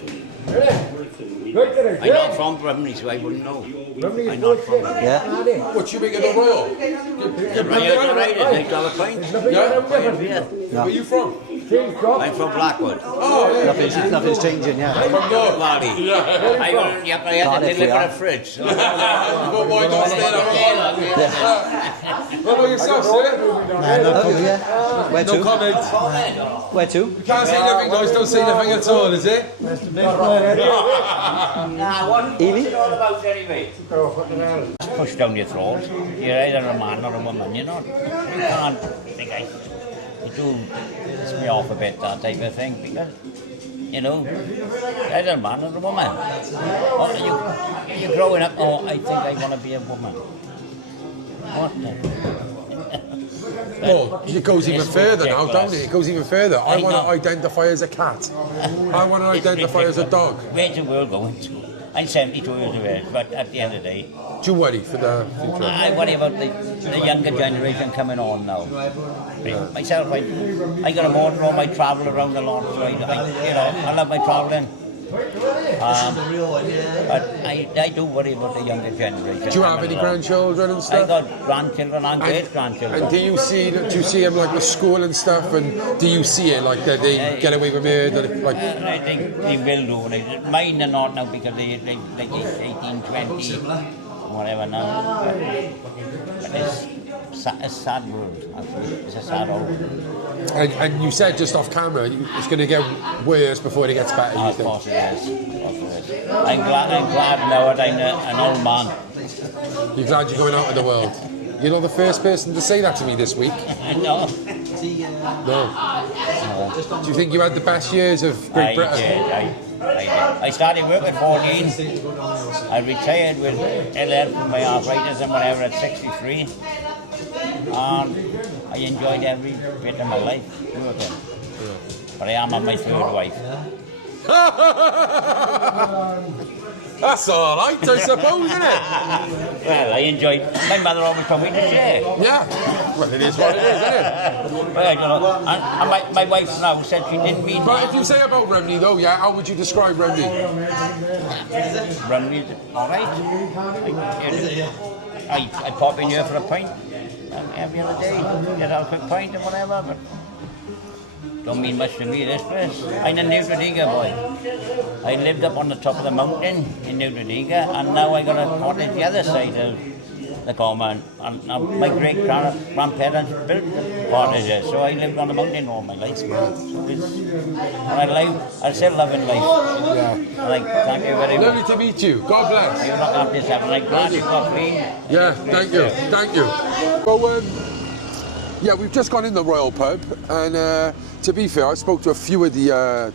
I'm not from Rhymney, so I wouldn't know. I'm not from Rhymney. Yeah. What you make of the Royal? The Royal is $8 a pint. Yeah. Where are you from? I'm from Blackwood. Oh, yeah. Nothing's changing, yeah. I'm from North Valley. I had to deliver a fridge. Why not stay What about yourself, sir? Where to? No comment. Where to? You can't say nothing, guys. Don't say nothing at all, is it? What's it all about anyway? Push down your throat. You're either a man or a woman, you know. You can't think you do piss me off a bit, that type of thing, because, you know, either a man or a woman. Or you're growing up, I think I want to be a woman. What the? Well, it goes even further now, don't it? It goes even further. I want to identify as a cat. I want to identify as a dog. Where's the world going to? I'm 72 years of age, but at the end of the day... Do you worry for the future? I worry about the younger generation coming on now. Myself, I got a motorhome, I travel around a lot, so I love my travelling. But I do worry about the younger generation. Do you have any grandchildren and stuff? I got grandchildren and great-grandchildren. And do you see them like with school and stuff? And do you see it like that they get away with murder? Like I think they will do. Mine are not now because they're 18, 20, whatever now. But it's a sad world, actually. It's a sad old world. And you said just off camera, it's going to get worse before it gets better, you think? Of course it is. I'm glad now that I'm an old man. You're glad you're going out of the world? You're not the first person to say that to me this week. No. No. Do you think you had the best years of Great Britain? I did. I started work at 14. I retired with LL from my arthritis and whatever at 63. And I enjoyed every bit of my life working. But I am on my third wife. That's all right, I suppose, isn't it? Well, I enjoyed. My mother always told me to share. Yeah. Well, it is what it is, isn't it? But I don't know. And my wife now said she didn't mean. But if you say about Remy though, yeah, how would you describe Remy? Remy's all right. I pop in here for a pint every other day. Get out a quick pint or whatever. But don't mean much to me, this place. I'm a New Rodiga boy. I lived up on the top of the mountain in New Rodiga, and now I got a cottage the other side of the common. And my great-grandparents built the cottages, so I lived on the mountain all my life. So I'm still loving life. Yeah. And thank you very much. Lovely to meet you. God bless. You look after yourself, and I'm glad you got me. Yeah, thank you. Thank you. Well, yeah, we've just gone in the Royal Pub, and to be fair, I spoke to a few of the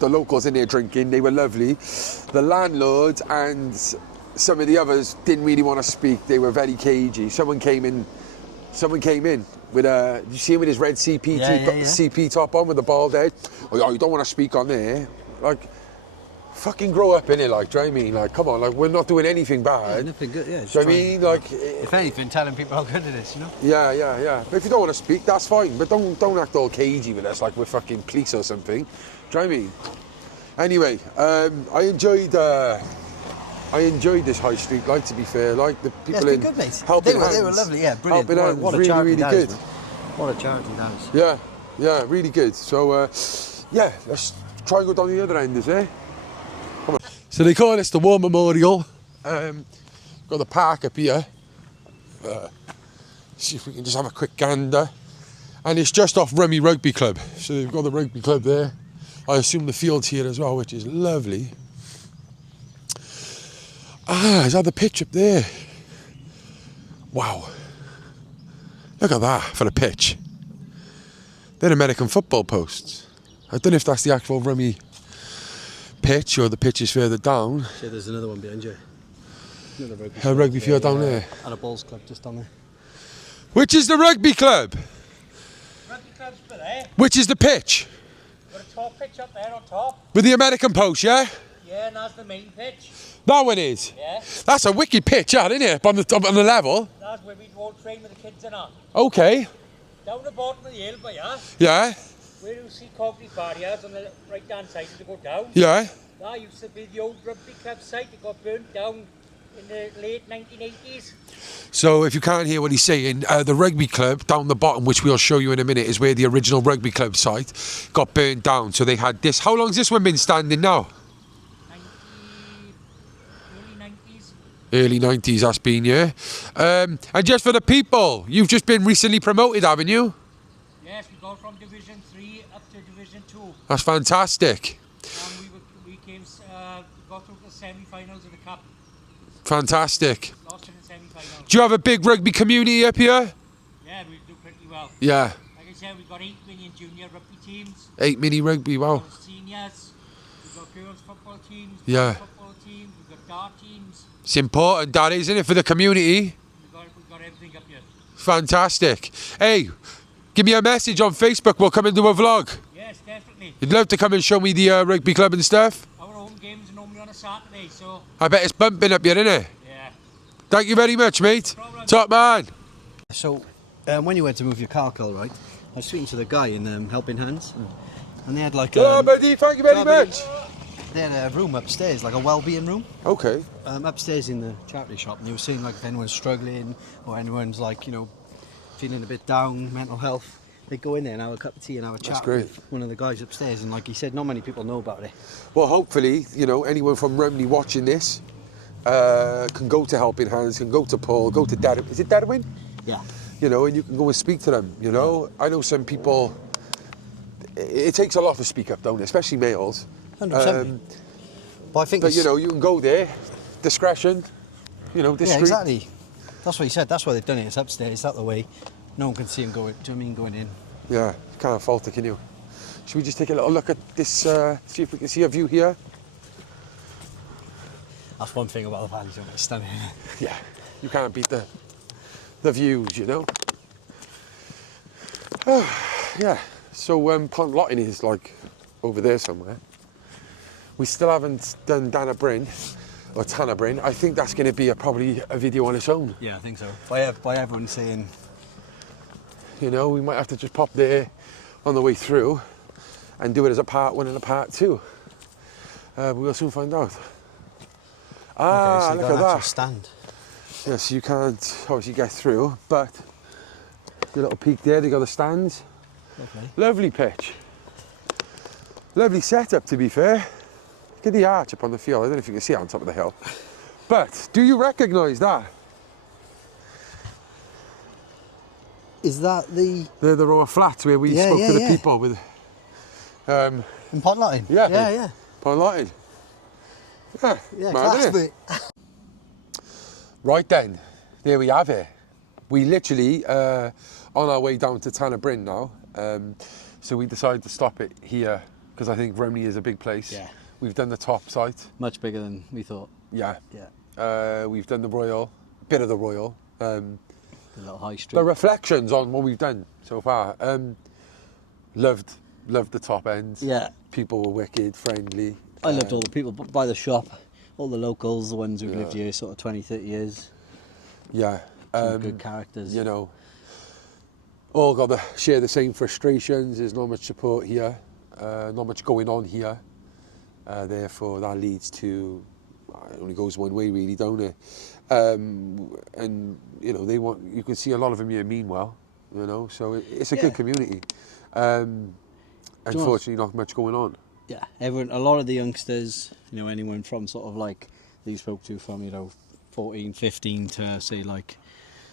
locals in there drinking. They were lovely. The landlord and some of the others didn't really want to speak. They were very cagey. Someone came in with a. Did you see him with his red CP top on with the bald head? Oh, you don't want to speak on there, like. Fucking grow up, innit? Like, do you know what I mean? Like, come on, like, we're not doing anything bad. Yeah, nothing good, yeah. Do you know what I mean? Like, if anything, telling people how good it is, you know? Yeah. But if you don't want to speak, that's fine. But don't act all cagey with us like we're fucking police or something. Do you know what I mean? Anyway, I enjoyed this high street, like, to be fair. Like, the people it's been good, mate. They were lovely, yeah, brilliant. What a really, charity really that good. is, what a charity that is. Yeah, really good. So, yeah, let's try and go down the other end, is it? Come on. So they call this the War Memorial. Got the park up here. See if we can just have a quick gander. And it's just off Remy Rugby Club. So they've got the rugby club there. I assume the field's here as well, which is lovely. Is that the pitch up there? Wow. Look at that for the pitch. They're American football posts. I don't know if that's the actual Remy pitch or the pitch is further down. See, there's another one behind you. A rugby field down there. And a bowls club just down there. Which is the rugby club? Rugby club's there. Which is the pitch? Got a top pitch up there on top. With the American post, yeah? Yeah, and that's the main pitch. That one is? Yeah. That's a wicked pitch, that, isn't it? Up on the level. That's where we all train with the kids and that. Okay. Down the bottom of the hill by us. Yeah. Where you see concrete barriers on the right hand side to go down. Yeah. That used to be the old rugby club site. It got burnt down in the late 1980s. So if you can't hear what he's saying, the rugby club down the bottom, which we'll show you in a minute, is where the original rugby club site got burnt down. So they had this. How long's this one been standing now? Early 90s, that's been, yeah. And just for the people, you've just been recently promoted, haven't you? Yes, we got from Division 3 up to Division 2. That's fantastic. And we got through the semi-finals of the Cup. Fantastic. Lost in the semi-finals. Do you have a big rugby community up here? Yeah, we do pretty well. Yeah. Like I said, we've got 8 million junior rugby teams. 8 mini rugby, wow. We've got seniors, we've got girls football teams, Yeah. football teams, we've got dart teams. It's important, that, isn't it, for the community? We've got everything up here. Fantastic. Hey, give me a message on Facebook. We'll come and do a vlog. Yes, definitely. You'd love to come and show me the rugby club and stuff? Our home games are normally on a Saturday, so... I bet it's bumping up here, isn't it? Yeah. Thank you very much, mate. Top man. So, when you went to move your car, Carl, right, I was speaking to the guy in Helping Hands, and they had like Hello, buddy. Thank you very much. They had a room upstairs, like a well-being room. Okay. Upstairs in the charity shop, and they were saying like if anyone's struggling or anyone's like, you know, feeling a bit down, mental health, they go in there and have a cup of tea and have a chat with one of the guys upstairs. And like he said, not many people know about it. Well, hopefully, you know, anyone from Rhymney watching this can go to Helping Hands, can go to Paul, go to Darwin. Is it Darwin? Yeah. You know, and you can go and speak to them, you know. I know some people, it takes a lot to speak up, don't it? Especially males. 100%. But I think you know, you can go there, discretion, you know, discreet. Yeah, exactly. That's what he said. That's why they've done it. It's upstairs. That the way no one can see him going. Do you know what I mean? Going in. Yeah, you can't fault it, can you? Should we just take a little look at this, see if we can see a view here? That's one thing about the valley, isn't it? It's stunning. Yeah, you can't beat the views, you know? Yeah, so Pont Lottin is like over there somewhere. We still haven't done Dana Bryn, or Tanner Bryn. I think that's going to be probably a video on its own. Yeah, I think so. By everyone saying... You know, we might have to just pop there on the way through and do it as a part 1 and a part 2. We'll soon find out. Ah, okay, so look at that. Stand. Yes, you can't obviously get through, but the little peak there, they got the stands. Lovely. Lovely pitch. Lovely setup, to be fair. Look at the arch up on the field. I don't know if you can see it on top of the hill. But do you recognise that? Is that the... The row of flats where we spoke to the people with... in Pont Lottin? Yeah. Yeah. Pont Lottin. Yeah, mad, class, isn't it? but... Right then, there we have it. We literally on our way down to Tanner Bryn now. So we decided to stop it here because I think Remy is a big place. Yeah. We've done the top site. Much bigger than we thought. Yeah. Yeah. We've done the Royal, a bit of the Royal. The little high street. The reflections on what we've done so far. Loved the top end. Yeah. People were wicked, friendly. I loved all the people by the shop, all the locals, the ones who've lived here sort of 20, 30 years. Yeah. Some good characters. You know, all got to share the same frustrations. There's not much support here, not much going on here. Therefore, that leads to, it only goes one way really, don't it? And, you know, you can see a lot of them here mean well, you know, so it's a good community. Unfortunately, not much going on. Yeah, everyone, a lot of the youngsters, you know, anyone from sort of like, that you spoke to from, you know, 14, 15 to say like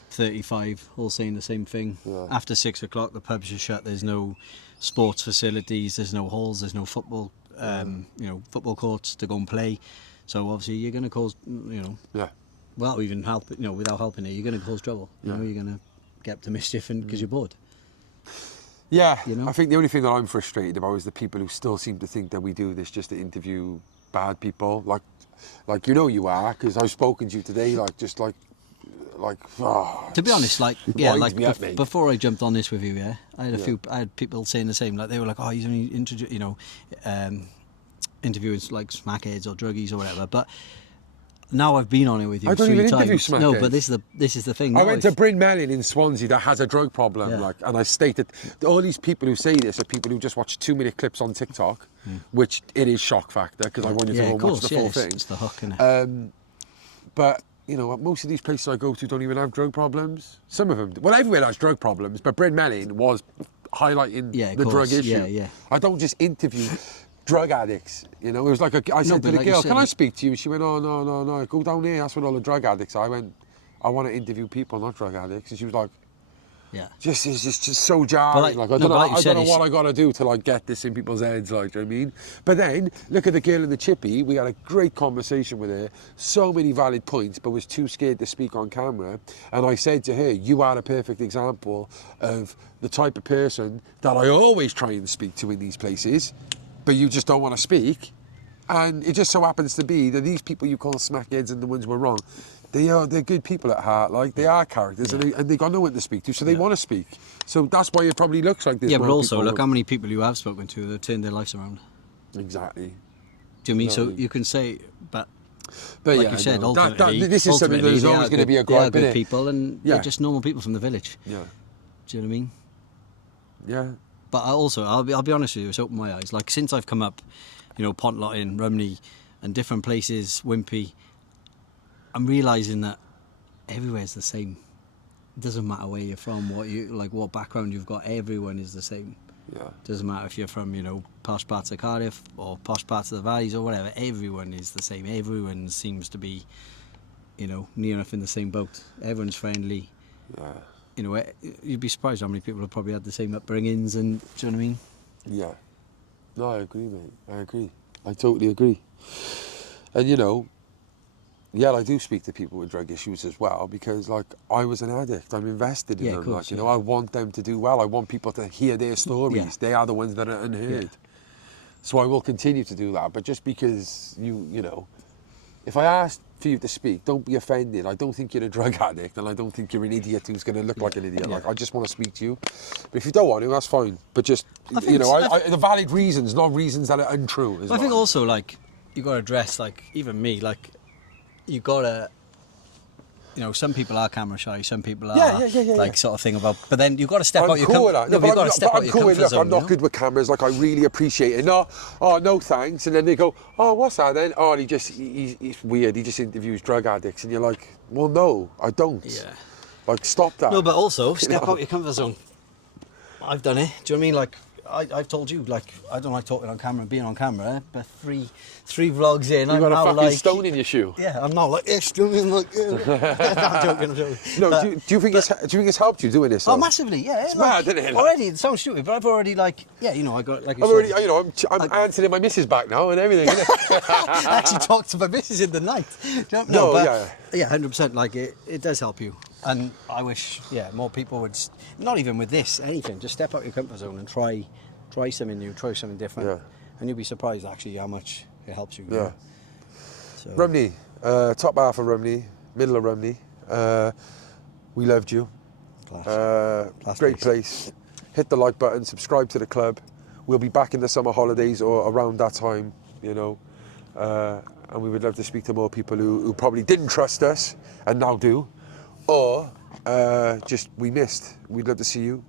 35, all saying the same thing. Yeah. After 6 o'clock, the pubs are shut. There's no sports facilities. There's no halls. There's no football, you know, football courts to go and play. So obviously, you're going to cause, you know, without even help, you know, without helping it, you're going to cause trouble. You know, you're going to get up to mischief because you're bored. Yeah, you know? I think the only thing that I'm frustrated about is the people who still seem to think that we do this just to interview bad people. Like you know you are, because I've spoken to you today, To be honest, like, yeah, like before I jumped on this with you, I had people saying the same, like they were like, oh, he's only interviewing like smackheads or druggies or whatever, but now I've been on it with you 3 times. I don't even interview smackheads. No, but this is the thing. I went to Bryn Melyn in Swansea that has a drug problem, and I stated all these people who say this are people who just watch 2-minute clips on TikTok, which it is shock factor because I want you to go and watch the full thing. It's the hook, innit? But you know, most of these places I go to don't even have drug problems. Some of them, well, everywhere has drug problems, but Bryn Melyn was highlighting the drug issue. I don't just interview drug addicts, you know. It was like I said to the girl, "Can I speak to you?" She went, "Oh, no, go down there. That's what all the drug addicts are." I went, "I want to interview people, not drug addicts." And she was like, it's just so jarring. I don't know what I got to do to like get this in people's heads, like, do you know what I mean? But then look at the girl in the chippy. We had a great conversation with her, so many valid points, but was too scared to speak on camera. And I said to her, "You are a perfect example of the type of person that I always try and speak to in these places, but you just don't want to speak." And it just so happens to be that these people you call smackheads and the ones who are wrong, they're good people at heart, like they are characters, and they got no one to speak to, so they want to speak. So that's why it probably looks like this. Yeah, but also look how many people you have spoken to that have turned their lives around. Exactly. Do you mean so you can say, but like yeah, you said, no, ultimately, this is something there's always going to be a gripe. They are good people, and they're just normal people from the village. Yeah. Do you know what I mean? Yeah. But I'll be honest with you, it's opened my eyes. Like since I've come up, you know, Pont Lottin, Rhymney, and different places, Wimpy, I'm realising that everywhere's the same. It doesn't matter where you're from, what background you've got. Everyone is the same. Yeah. Doesn't matter if you're from, you know, posh parts of Cardiff or posh parts of the valleys or whatever. Everyone is the same. Everyone seems to be, you know, near enough in the same boat. Everyone's friendly. Yeah. You know, you'd be surprised how many people have probably had the same upbringings, and do you know what I mean? Yeah. No, I agree, mate. I agree. I totally agree. And you know, yeah, I do speak to people with drug issues as well, because like I was an addict. I'm invested in them. Course, like, you know, I want them to do well. I want people to hear their stories. Yeah. They are the ones that are unheard. So I will continue to do that. But just because you know, if I asked for you to speak, don't be offended. I don't think you're a drug addict, and I don't think you're an idiot who's going to look like an idiot. Like, I just want to speak to you. But if you don't want to, that's fine. But just, you know, the valid reasons, not reasons that are untrue. I think also, like, you got to address, like, even me, like, you got to, you know, some people are camera shy, some people are like sort of thing about, but then you've got to step out your comfort zone. Look, I'm not good with cameras, like I really appreciate it. No, oh no thanks. And then they go, oh, what's that then? Oh, he's weird, he just interviews drug addicts. And you're like, well no, I don't. Yeah. Like, stop that. No, but also step out your comfort zone. I've done it. Do you know what I mean? Like, I've told you, like, I don't like talking on camera and being on camera, but three vlogs in, You've got a fucking stone in your shoe. Yeah, I'm not like, still in like, I'm joking. No, do you think it's helped you doing this? Oh, massively, yeah. It's like, mad, isn't it? Already, it sounds stupid, but I've already, like, yeah, you know, I got, like, I'm answering my missus back now and everything. I actually talked to my missus in the night. No, but, yeah, 100%, like, it does help you. And I wish, more people would, not even with this, anything, just step out your comfort zone and try something new, try something different. Yeah. And you'll be surprised, actually, how much it helps you. Yeah. So. Rhymney, top half of Rhymney, middle of Rhymney. We loved you. Great place. Hit the like button, subscribe to the club. We'll be back in the summer holidays or around that time, you know. And we would love to speak to more people who probably didn't trust us and now do. Or just we missed. We'd love to see you.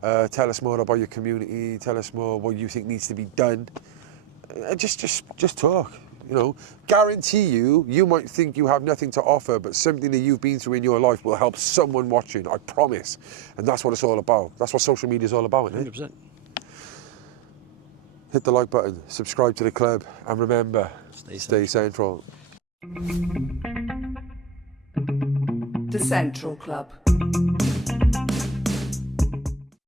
Tell us more about your community. Tell us more what you think needs to be done. Just talk. You know, guarantee you might think you have nothing to offer, but something that you've been through in your life will help someone watching. I promise. And that's what it's all about. That's what social media is all about, isn't it? 100%. Hit the like button, subscribe to the club, and remember, stay central. The Central Club.